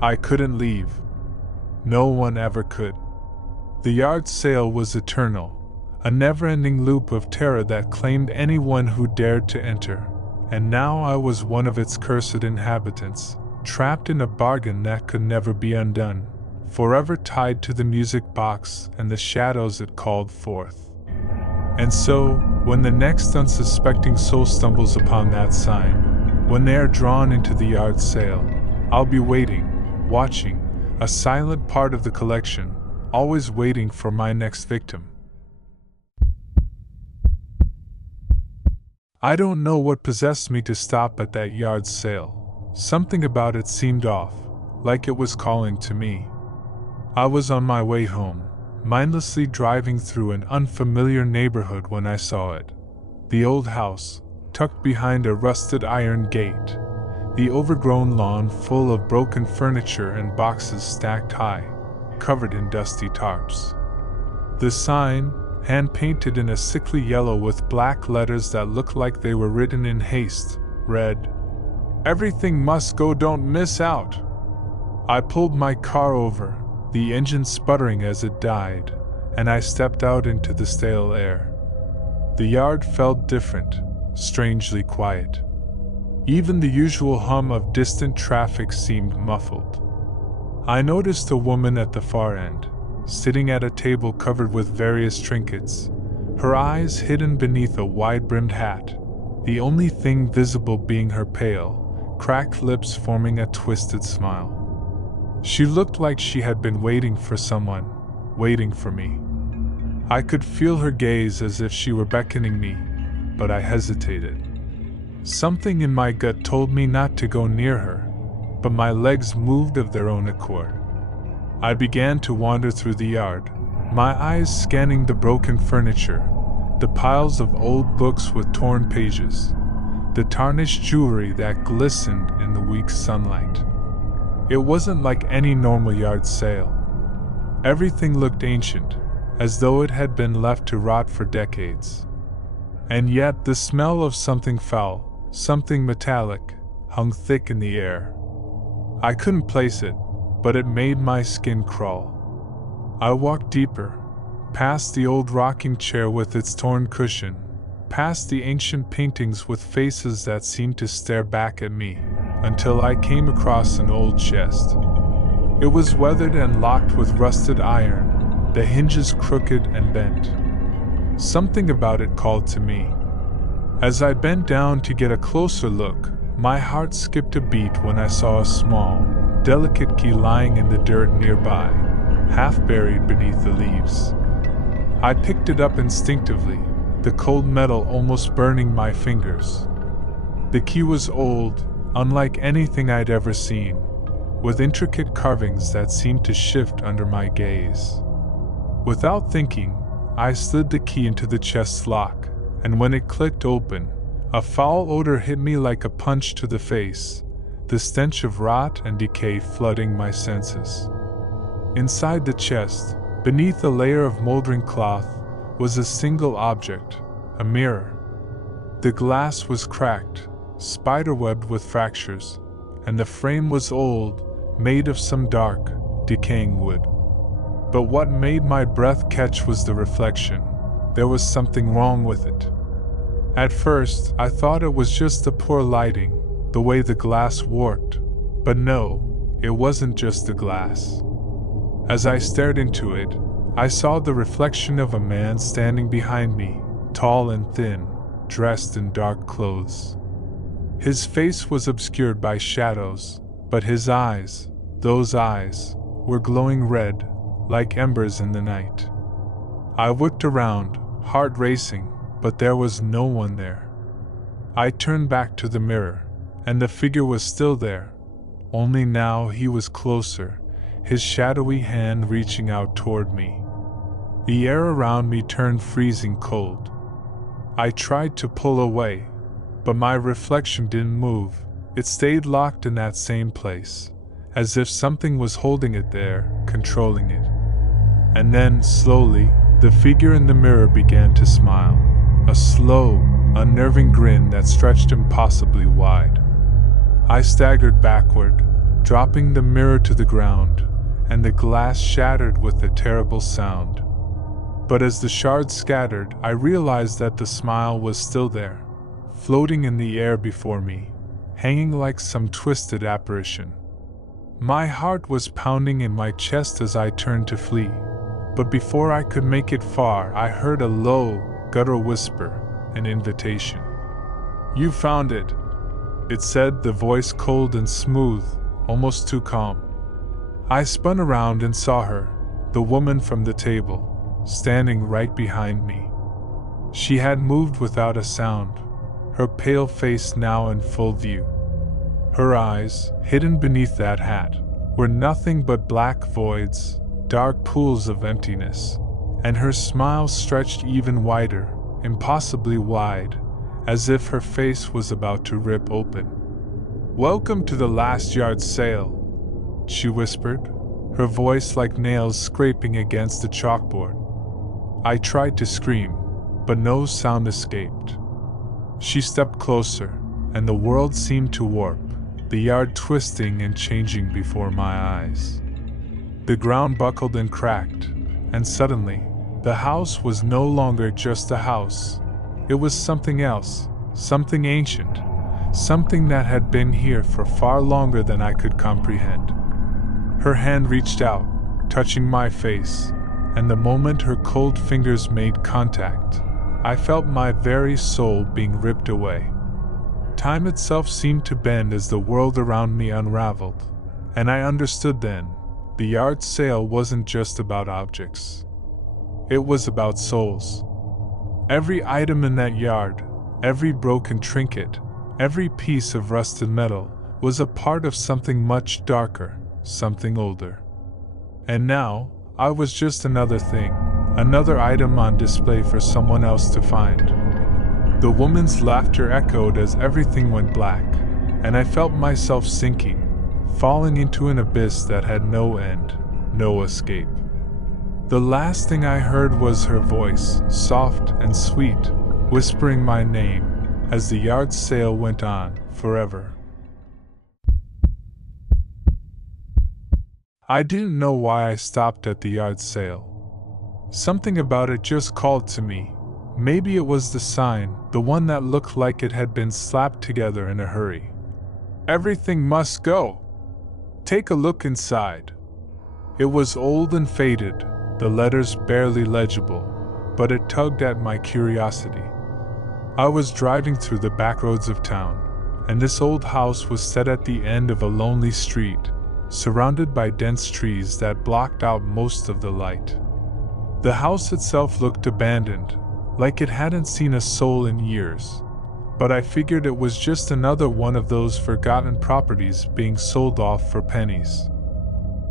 I couldn't leave. No one ever could. The yard sale was eternal, a never-ending loop of terror that claimed anyone who dared to enter, and now I was one of its cursed inhabitants, trapped in a bargain that could never be undone, forever tied to the music box and the shadows it called forth. And so, when the next unsuspecting soul stumbles upon that sign, when they are drawn into the yard sale, I'll be waiting, watching, a silent part of the collection, always waiting for my next victim. I don't know what possessed me to stop at that yard sale. Something about it seemed off, like it was calling to me. I was on my way home, mindlessly driving through an unfamiliar neighborhood when I saw it. The old house, tucked behind a rusted iron gate. The overgrown lawn full of broken furniture and boxes stacked high, covered in dusty tarps. The sign, hand-painted in a sickly yellow with black letters that looked like they were written in haste, read, "Everything must go, don't miss out." I pulled my car over, the engine sputtering as it died, and I stepped out into the stale air. The yard felt different, strangely quiet. Even the usual hum of distant traffic seemed muffled. I noticed a woman at the far end, sitting at a table covered with various trinkets, her eyes hidden beneath a wide-brimmed hat, the only thing visible being her pale, cracked lips forming a twisted smile. She looked like she had been waiting for someone, waiting for me. I could feel her gaze as if she were beckoning me, but I hesitated. Something in my gut told me not to go near her, but my legs moved of their own accord. I began to wander through the yard, my eyes scanning the broken furniture, the piles of old books with torn pages, the tarnished jewelry that glistened in the weak sunlight. It wasn't like any normal yard sale. Everything looked ancient, as though it had been left to rot for decades. And yet the smell of something foul, something metallic, hung thick in the air. I couldn't place it, but it made my skin crawl. I walked deeper, past the old rocking chair with its torn cushion, past the ancient paintings with faces that seemed to stare back at me, until I came across an old chest. It was weathered and locked with rusted iron, the hinges crooked and bent. Something about it called to me. As I bent down to get a closer look, my heart skipped a beat when I saw a small, delicate key lying in the dirt nearby, half buried beneath the leaves. I picked it up instinctively, the cold metal almost burning my fingers. The key was old, unlike anything I'd ever seen, with intricate carvings that seemed to shift under my gaze. Without thinking, I slid the key into the chest's lock, and when it clicked open, a foul odor hit me like a punch to the face, the stench of rot and decay flooding my senses. Inside the chest, beneath a layer of moldering cloth, was a single object, a mirror. The glass was cracked, spiderwebbed with fractures, and the frame was old, made of some dark, decaying wood. But what made my breath catch was the reflection. There was something wrong with it. At first, I thought it was just the poor lighting, the way the glass warped. But no, it wasn't just the glass. As I stared into it, I saw the reflection of a man standing behind me, tall and thin, dressed in dark clothes. His face was obscured by shadows, but his eyes, those eyes, were glowing red, like embers in the night. I looked around, heart racing, but there was no one there. I turned back to the mirror, and the figure was still there, only now he was closer, his shadowy hand reaching out toward me. The air around me turned freezing cold. I tried to pull away, but my reflection didn't move. It stayed locked in that same place, as if something was holding it there, controlling it. And then, slowly, the figure in the mirror began to smile, a slow, unnerving grin that stretched impossibly wide. I staggered backward, dropping the mirror to the ground, and the glass shattered with a terrible sound. But as the shards scattered, I realized that the smile was still there, floating in the air before me, hanging like some twisted apparition. My heart was pounding in my chest as I turned to flee, but before I could make it far, I heard a low, guttural whisper, an invitation. "You found it," it said, the voice cold and smooth, almost too calm. I spun around and saw her, the woman from the table, standing right behind me. She had moved without a sound, her pale face now in full view. Her eyes, hidden beneath that hat, were nothing but black voids, dark pools of emptiness, and her smile stretched even wider, impossibly wide, as if her face was about to rip open. "Welcome to the last yard sale," she whispered, her voice like nails scraping against the chalkboard. I tried to scream, but no sound escaped. She stepped closer, and the world seemed to warp, the yard twisting and changing before my eyes. The ground buckled and cracked, and suddenly, the house was no longer just a house. It was something else, something ancient, something that had been here for far longer than I could comprehend. Her hand reached out, touching my face, and the moment her cold fingers made contact, I felt my very soul being ripped away. Time itself seemed to bend as the world around me unraveled, and I understood then, the yard sale wasn't just about objects. It was about souls. Every item in that yard, every broken trinket, every piece of rusted metal, was a part of something much darker, something older. And now, I was just another thing, another item on display for someone else to find. The woman's laughter echoed as everything went black, and I felt myself sinking, falling into an abyss that had no end, no escape. The last thing I heard was her voice, soft and sweet, whispering my name, as the yard sale went on, forever. I didn't know why I stopped at the yard sale. Something about it just called to me, Maybe it was the sign, the one that looked like it had been slapped together in a hurry. "Everything must go. Take a look inside." It was old and faded, the letters barely legible, but it tugged at my curiosity. I was driving through the back roads of town, and this old house was set at the end of a lonely street, surrounded by dense trees that blocked out most of the light. The house itself looked abandoned, like it hadn't seen a soul in years, but I figured it was just another one of those forgotten properties being sold off for pennies.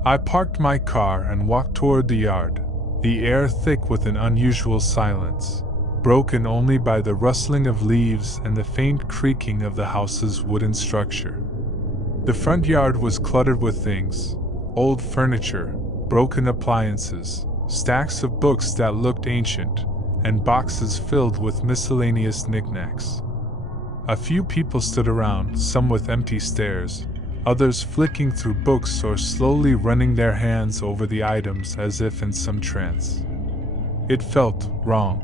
I parked my car and walked toward the yard, the air thick with an unusual silence, broken only by the rustling of leaves and the faint creaking of the house's wooden structure. The front yard was cluttered with things: old furniture, broken appliances, stacks of books that looked ancient, and boxes filled with miscellaneous knickknacks. A few people stood around, some with empty stares, others flicking through books or slowly running their hands over the items as if in some trance. It felt wrong.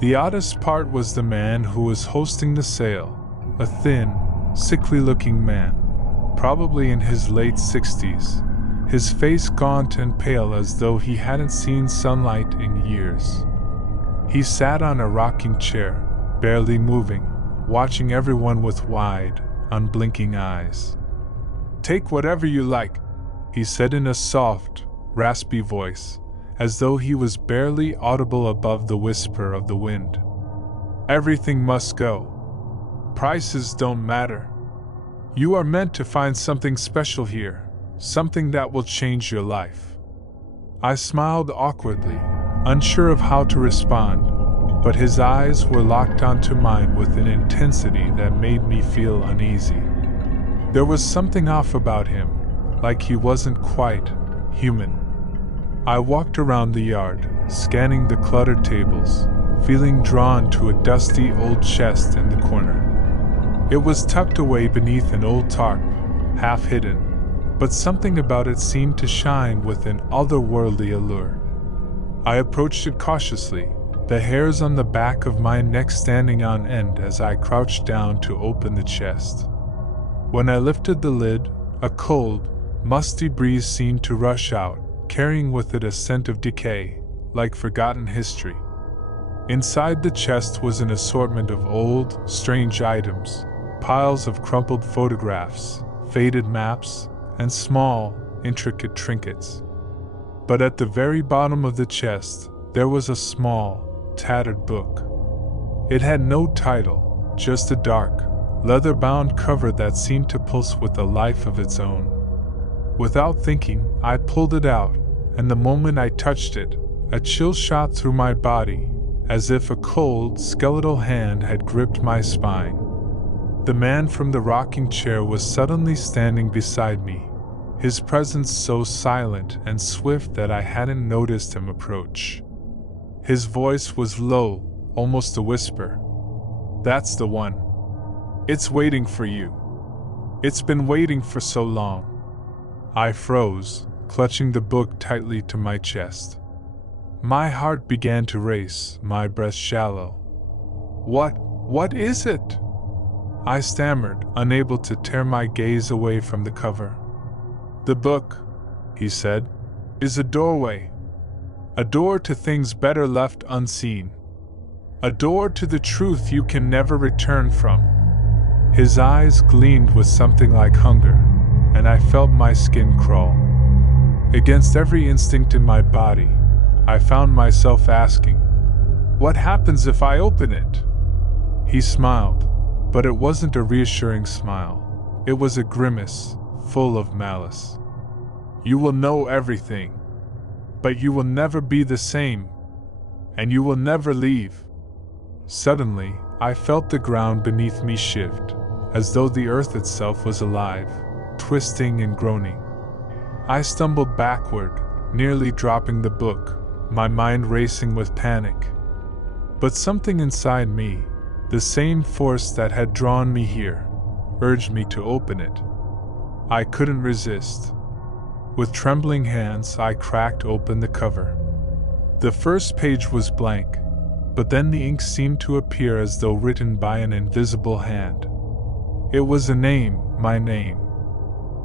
The oddest part was the man who was hosting the sale, a thin, sickly-looking man, probably in his late 60s, his face gaunt and pale as though he hadn't seen sunlight in years. He sat on a rocking chair, barely moving, watching everyone with wide, unblinking eyes. "Take whatever you like," he said in a soft, raspy voice, as though he was barely audible above the whisper of the wind. "Everything must go. Prices don't matter. You are meant to find something special here, something that will change your life." I smiled awkwardly, unsure of how to respond, but his eyes were locked onto mine with an intensity that made me feel uneasy. There was something off about him, like he wasn't quite human. I walked around the yard, scanning the cluttered tables, feeling drawn to a dusty old chest in the corner. It was tucked away beneath an old tarp, half hidden, but something about it seemed to shine with an otherworldly allure. I approached it cautiously, the hairs on the back of my neck standing on end as I crouched down to open the chest. When I lifted the lid, a cold, musty breeze seemed to rush out, carrying with it a scent of decay, like forgotten history. Inside the chest was an assortment of old, strange items, piles of crumpled photographs, faded maps, and small, intricate trinkets. But at the very bottom of the chest, there was a small, tattered book. It had no title, just a dark, leather-bound cover that seemed to pulse with a life of its own. Without thinking, I pulled it out, and the moment I touched it, a chill shot through my body, as if a cold, skeletal hand had gripped my spine. The man from the rocking chair was suddenly standing beside me, his presence so silent and swift that I hadn't noticed him approach. His voice was low, almost a whisper. "That's the one. It's waiting for you. It's been waiting for so long." I froze, clutching the book tightly to my chest. My heart began to race, my breath shallow. What is it?" I stammered, unable to tear my gaze away from the cover. "The book," he said, "is a doorway. A door to things better left unseen. A door to the truth you can never return from." His eyes gleamed with something like hunger, and I felt my skin crawl. Against every instinct in my body, I found myself asking, "What happens if I open it?" He smiled, but it wasn't a reassuring smile. It was a grimace, full of malice. "You will know everything, but you will never be the same, and you will never leave." Suddenly, I felt the ground beneath me shift, as though the earth itself was alive, twisting and groaning. I stumbled backward, nearly dropping the book, my mind racing with panic. But something inside me, the same force that had drawn me here, urged me to open it. I couldn't resist. With trembling hands, I cracked open the cover. The first page was blank, but then the ink seemed to appear as though written by an invisible hand. It was a name, my name.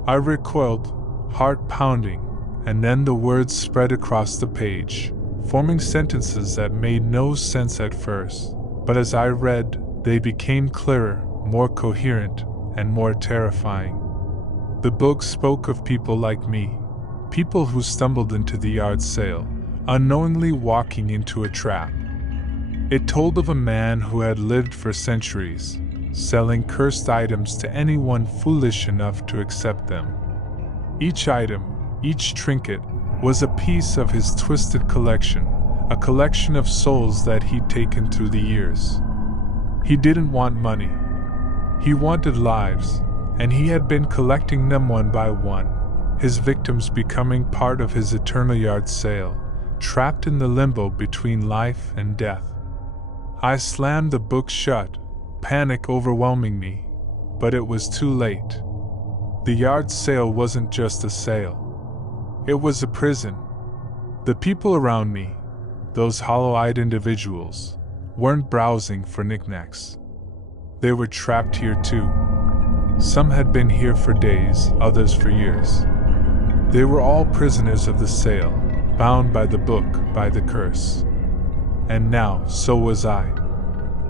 I recoiled, heart pounding, and then the words spread across the page, forming sentences that made no sense at first, but as I read, they became clearer, more coherent, and more terrifying. The book spoke of people like me, people who stumbled into the yard sale, unknowingly walking into a trap. It told of a man who had lived for centuries, selling cursed items to anyone foolish enough to accept them. Each item, each trinket, was a piece of his twisted collection, a collection of souls that he'd taken through the years. He didn't want money. He wanted lives, and he had been collecting them one by one, his victims becoming part of his eternal yard sale, trapped in the limbo between life and death. I slammed the book shut, panic overwhelming me, but it was too late. The yard sale wasn't just a sale. It was a prison. The people around me, those hollow-eyed individuals, weren't browsing for knickknacks. They were trapped here too. Some had been here for days, others for years. They were all prisoners of the sale, bound by the book, by the curse. And now, so was I.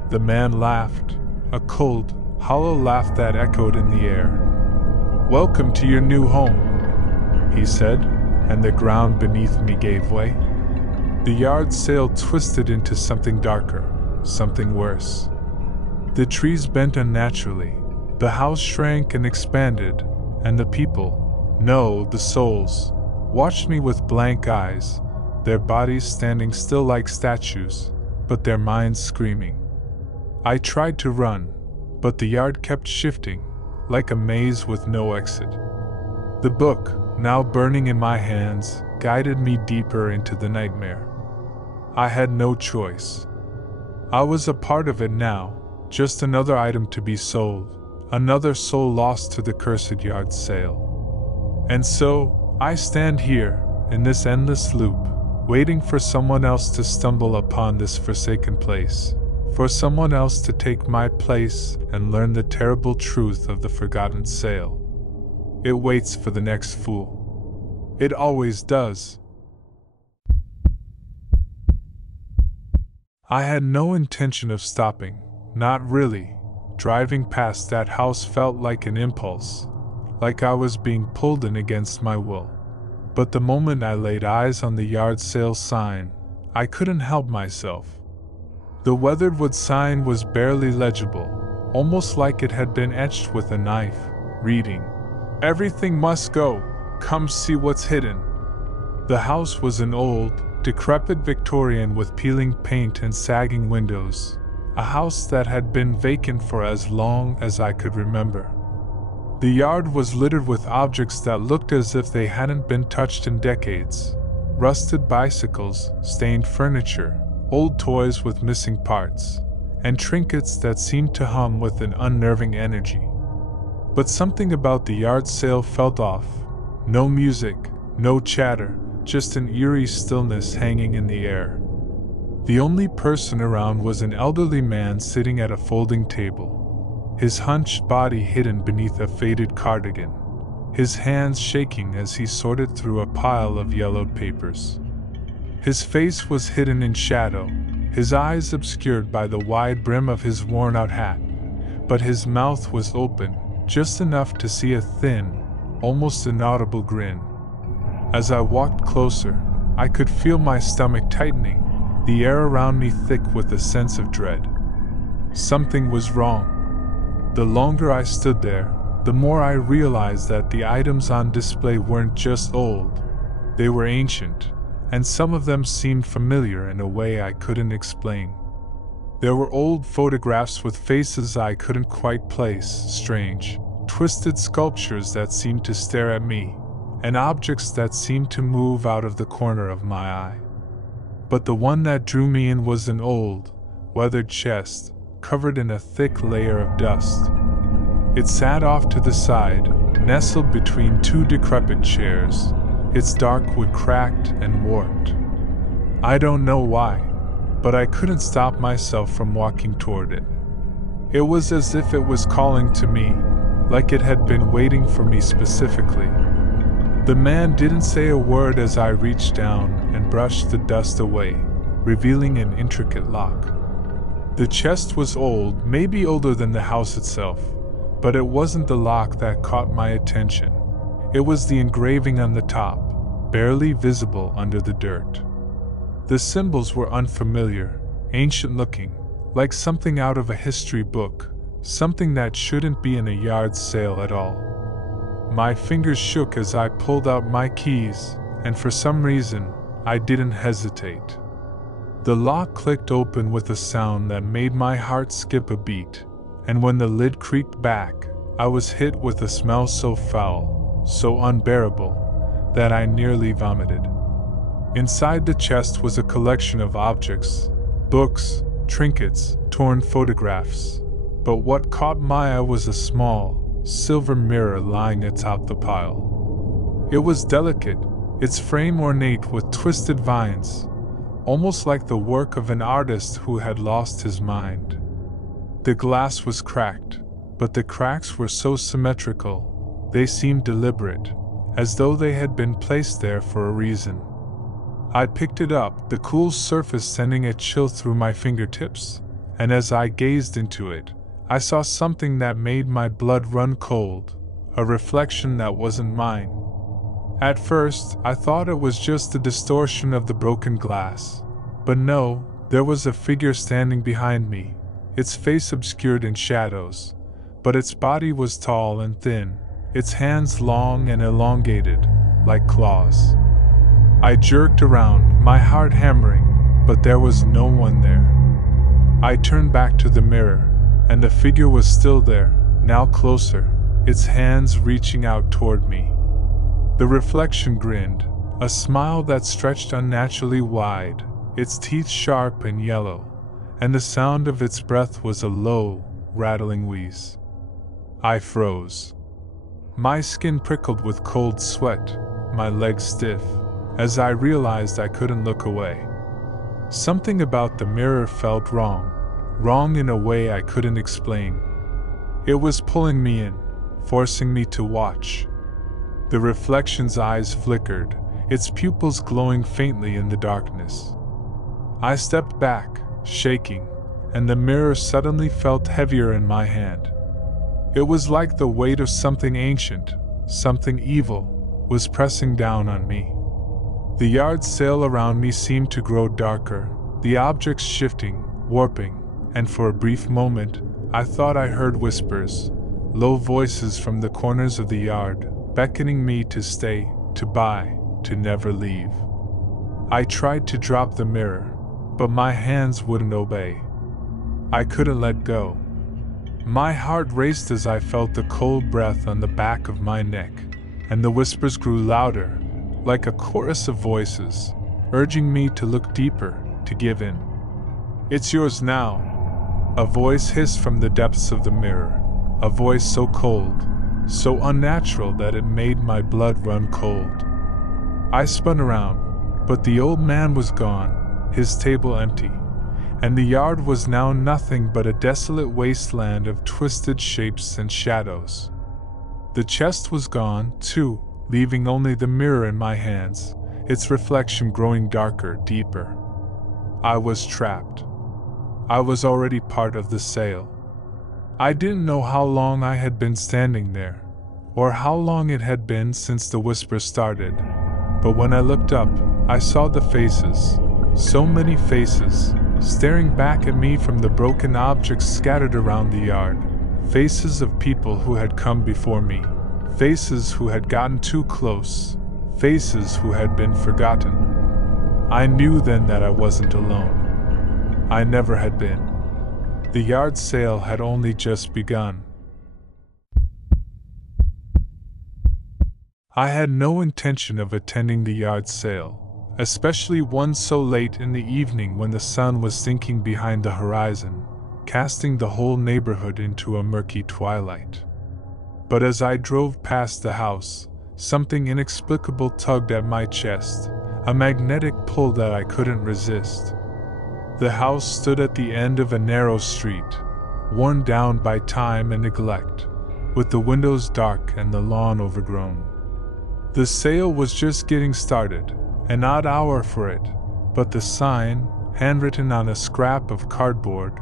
The man laughed, a cold, hollow laugh that echoed in the air. "Welcome to your new home," he said, and the ground beneath me gave way. The yard sale twisted into something darker, something worse. The trees bent unnaturally, the house shrank and expanded, and the people, no, the souls, watched me with blank eyes, their bodies standing still like statues, but their minds screaming. I tried to run, but the yard kept shifting, like a maze with no exit. The book, now burning in my hands, guided me deeper into the nightmare. I had no choice. I was a part of it now, just another item to be sold, another soul lost to the cursed yard sale. And so, I stand here, in this endless loop, waiting for someone else to stumble upon this forsaken place, for someone else to take my place and learn the terrible truth of the forgotten sale. It waits for the next fool. It always does. I had no intention of stopping, not really. Driving past that house felt like an impulse, like I was being pulled in against my will. But the moment I laid eyes on the yard sale sign, I couldn't help myself. The weathered wood sign was barely legible, almost like it had been etched with a knife, reading, "Everything must go, come see what's hidden." The house was an old, decrepit Victorian with peeling paint and sagging windows, a house that had been vacant for as long as I could remember. The yard was littered with objects that looked as if they hadn't been touched in decades. Rusted bicycles, stained furniture, old toys with missing parts, and trinkets that seemed to hum with an unnerving energy. But something about the yard sale felt off. No music, no chatter, just an eerie stillness hanging in the air. The only person around was an elderly man sitting at a folding table, his hunched body hidden beneath a faded cardigan, his hands shaking as he sorted through a pile of yellowed papers. His face was hidden in shadow, his eyes obscured by the wide brim of his worn-out hat, but his mouth was open, just enough to see a thin, almost inaudible grin. As I walked closer, I could feel my stomach tightening, the air around me thick with a sense of dread. Something was wrong. The longer I stood there, the more I realized that the items on display weren't just old, they were ancient, and some of them seemed familiar in a way I couldn't explain. There were old photographs with faces I couldn't quite place, strange, twisted sculptures that seemed to stare at me, and objects that seemed to move out of the corner of my eye. But the one that drew me in was an old, weathered chest, covered in a thick layer of dust. It sat off to the side, nestled between two decrepit chairs, its dark wood cracked and warped. I don't know why. but I couldn't stop myself from walking toward it. It was as if it was calling to me, like it had been waiting for me specifically. The man didn't say a word as I reached down and brushed the dust away, revealing an intricate lock. The chest was old, maybe older than the house itself, but it wasn't the lock that caught my attention. It was the engraving on the top, barely visible under the dirt. The symbols were unfamiliar, ancient-looking, like something out of a history book, something that shouldn't be in a yard sale at all. My fingers shook as I pulled out my keys, and for some reason, I didn't hesitate. The lock clicked open with a sound that made my heart skip a beat, and when the lid creaked back, I was hit with a smell so foul, so unbearable, that I nearly vomited. Inside the chest was a collection of objects, books, trinkets, torn photographs, but what caught my eye was a small, silver mirror lying atop the pile. It was delicate, its frame ornate with twisted vines, almost like the work of an artist who had lost his mind. The glass was cracked, but the cracks were so symmetrical, they seemed deliberate, as though they had been placed there for a reason. I picked it up, the cool surface sending a chill through my fingertips, and as I gazed into it, I saw something that made my blood run cold, a reflection that wasn't mine. At first, I thought it was just the distortion of the broken glass, but no, there was a figure standing behind me, its face obscured in shadows, but its body was tall and thin, its hands long and elongated, like claws. I jerked around, my heart hammering, but there was no one there. I turned back to the mirror, and the figure was still there, now closer, its hands reaching out toward me. The reflection grinned, a smile that stretched unnaturally wide, its teeth sharp and yellow, and the sound of its breath was a low, rattling wheeze. I froze. My skin prickled with cold sweat, my legs stiff, as I realized I couldn't look away. Something about the mirror felt wrong in a way I couldn't explain. It was pulling me in, forcing me to watch. The reflection's eyes flickered, its pupils glowing faintly in the darkness. I stepped back, shaking, and the mirror suddenly felt heavier in my hand. It was like the weight of something ancient, something evil, was pressing down on me. The yard sale around me seemed to grow darker, the objects shifting, warping, and for a brief moment, I thought I heard whispers, low voices from the corners of the yard, beckoning me to stay, to buy, to never leave. I tried to drop the mirror, but my hands wouldn't obey. I couldn't let go. My heart raced as I felt the cold breath on the back of my neck, and the whispers grew louder, like a chorus of voices, urging me to look deeper, to give in. "It's yours now," a voice hissed from the depths of the mirror, a voice so cold, so unnatural that it made my blood run cold. I spun around, but the old man was gone, his table empty, and the yard was now nothing but a desolate wasteland of twisted shapes and shadows. The chest was gone, too, leaving only the mirror in my hands, its reflection growing darker, deeper. I was trapped. I was already part of the sale. I didn't know how long I had been standing there, or how long it had been since the whisper started, but when I looked up, I saw the faces, so many faces, staring back at me from the broken objects scattered around the yard, faces of people who had come before me, faces who had gotten too close, faces who had been forgotten. I knew then that I wasn't alone. I never had been. The yard sale had only just begun. I had no intention of attending the yard sale, especially one so late in the evening when the sun was sinking behind the horizon, casting the whole neighborhood into a murky twilight. But as I drove past the house, something inexplicable tugged at my chest, a magnetic pull that I couldn't resist. The house stood at the end of a narrow street, worn down by time and neglect, with the windows dark and the lawn overgrown. The sale was just getting started, an odd hour for it, but the sign, handwritten on a scrap of cardboard,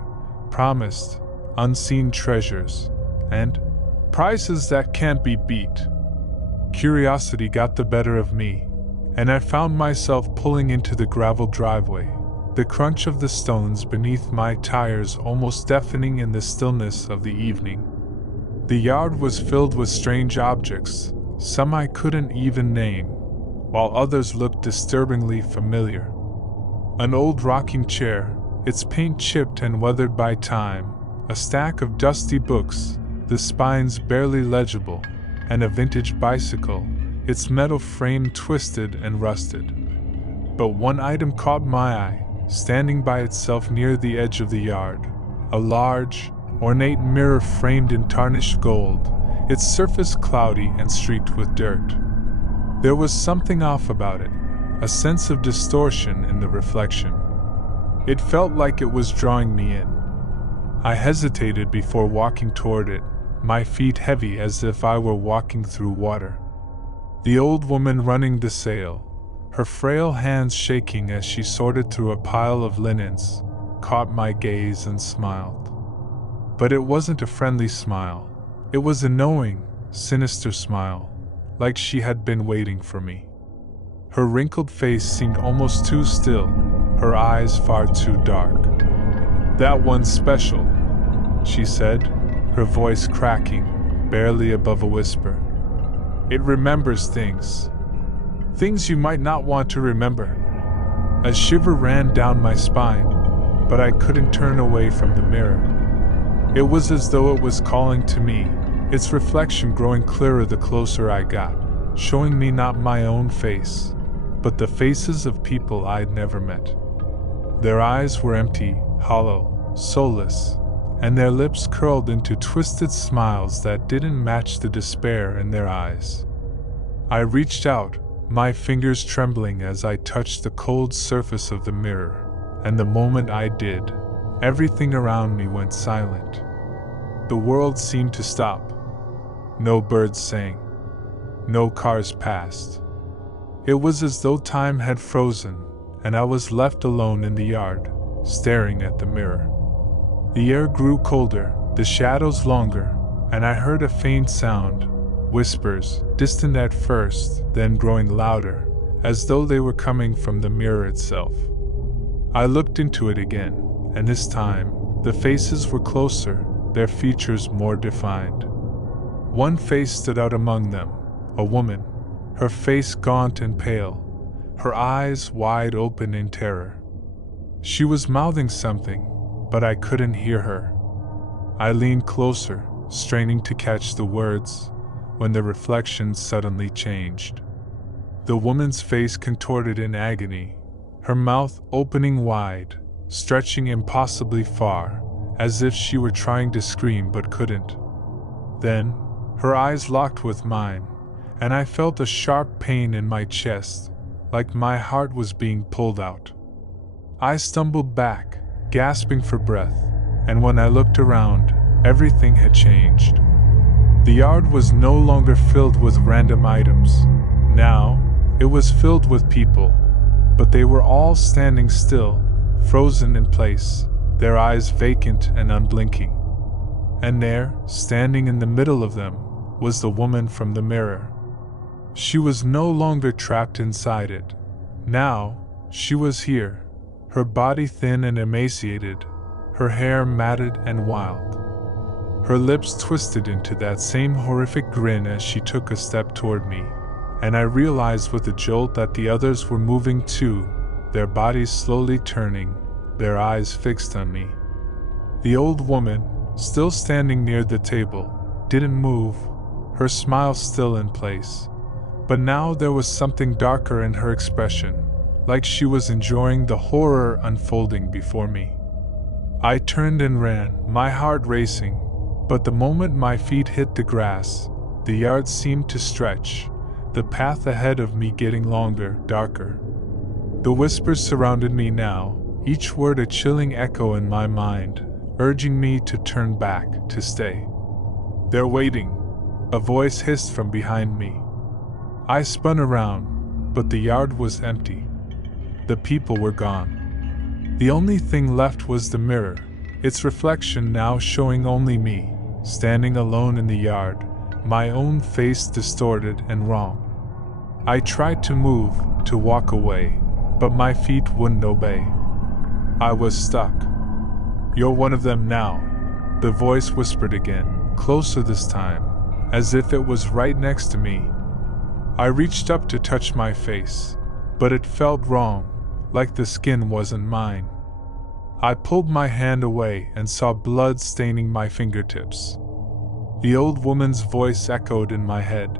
promised unseen treasures and prices that can't be beat. Curiosity got the better of me, and I found myself pulling into the gravel driveway, the crunch of the stones beneath my tires almost deafening in the stillness of the evening. The yard was filled with strange objects, some I couldn't even name, while others looked disturbingly familiar. An old rocking chair, its paint chipped and weathered by time, a stack of dusty books, the spines barely legible, and a vintage bicycle, its metal frame twisted and rusted. But one item caught my eye, standing by itself near the edge of the yard, a large, ornate mirror framed in tarnished gold, its surface cloudy and streaked with dirt. There was something off about it, a sense of distortion in the reflection. It felt like it was drawing me in. I hesitated before walking toward it, my feet heavy as if I were walking through water. The old woman running the sale, her frail hands shaking as she sorted through a pile of linens, caught my gaze and smiled. But it wasn't a friendly smile. It was a knowing, sinister smile, like she had been waiting for me. Her wrinkled face seemed almost too still, her eyes far too dark. "That one's special," she said, her voice cracking, barely above a whisper. "It remembers things. Things you might not want to remember." A shiver ran down my spine, but I couldn't turn away from the mirror. It was as though it was calling to me, its reflection growing clearer the closer I got, showing me not my own face, but the faces of people I'd never met. Their eyes were empty, hollow, soulless, and their lips curled into twisted smiles that didn't match the despair in their eyes. I reached out, my fingers trembling as I touched the cold surface of the mirror, and the moment I did, everything around me went silent. The world seemed to stop. No birds sang. No cars passed. It was as though time had frozen, and I was left alone in the yard, staring at the mirror. The air grew colder, the shadows longer, and I heard a faint sound, whispers, distant at first, then growing louder, as though they were coming from the mirror itself. I looked into it again, and this time, the faces were closer, their features more defined. One face stood out among them, a woman, her face gaunt and pale, her eyes wide open in terror. She was mouthing something, but I couldn't hear her. I leaned closer, straining to catch the words, when the reflection suddenly changed. The woman's face contorted in agony, her mouth opening wide, stretching impossibly far, as if she were trying to scream but couldn't. Then, her eyes locked with mine, and I felt a sharp pain in my chest, like my heart was being pulled out. I stumbled back, gasping for breath, and when I looked around, everything had changed. The yard was no longer filled with random items. Now, it was filled with people, but they were all standing still, frozen in place, their eyes vacant and unblinking. And there, standing in the middle of them, was the woman from the mirror. She was no longer trapped inside it. Now, she was here, her body thin and emaciated, her hair matted and wild. Her lips twisted into that same horrific grin as she took a step toward me, and I realized with a jolt that the others were moving too, their bodies slowly turning, their eyes fixed on me. The old woman, still standing near the table, didn't move, her smile still in place. But now there was something darker in her expression, like she was enjoying the horror unfolding before me. I turned and ran, my heart racing, but the moment my feet hit the grass, the yard seemed to stretch, the path ahead of me getting longer, darker. The whispers surrounded me now, each word a chilling echo in my mind, urging me to turn back, to stay. "They're waiting," a voice hissed from behind me. I spun around, but the yard was empty. The people were gone. The only thing left was the mirror, its reflection now showing only me, standing alone in the yard, my own face distorted and wrong. I tried to move, to walk away, but my feet wouldn't obey. I was stuck. "You're one of them now," the voice whispered again, closer this time, as if it was right next to me. I reached up to touch my face, but it felt wrong, like the skin wasn't mine. I pulled my hand away and saw blood staining my fingertips. The old woman's voice echoed in my head.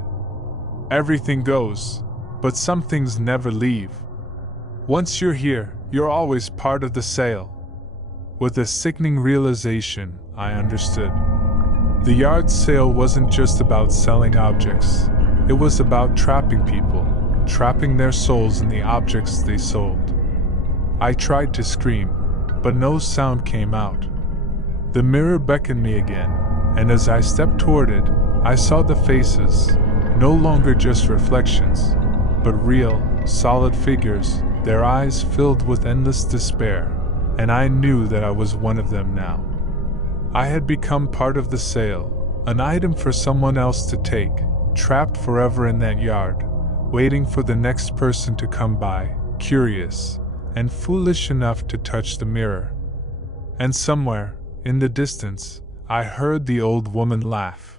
"Everything goes, but some things never leave. Once you're here, you're always part of the sale." With a sickening realization, I understood. The yard sale wasn't just about selling objects. It was about trapping people, trapping their souls in the objects they sold. I tried to scream, but no sound came out. The mirror beckoned me again, and as I stepped toward it, I saw the faces, no longer just reflections, but real, solid figures, their eyes filled with endless despair, and I knew that I was one of them now. I had become part of the sale, an item for someone else to take, trapped forever in that yard, waiting for the next person to come by, curious and foolish enough to touch the mirror. And somewhere, in the distance, I heard the old woman laugh.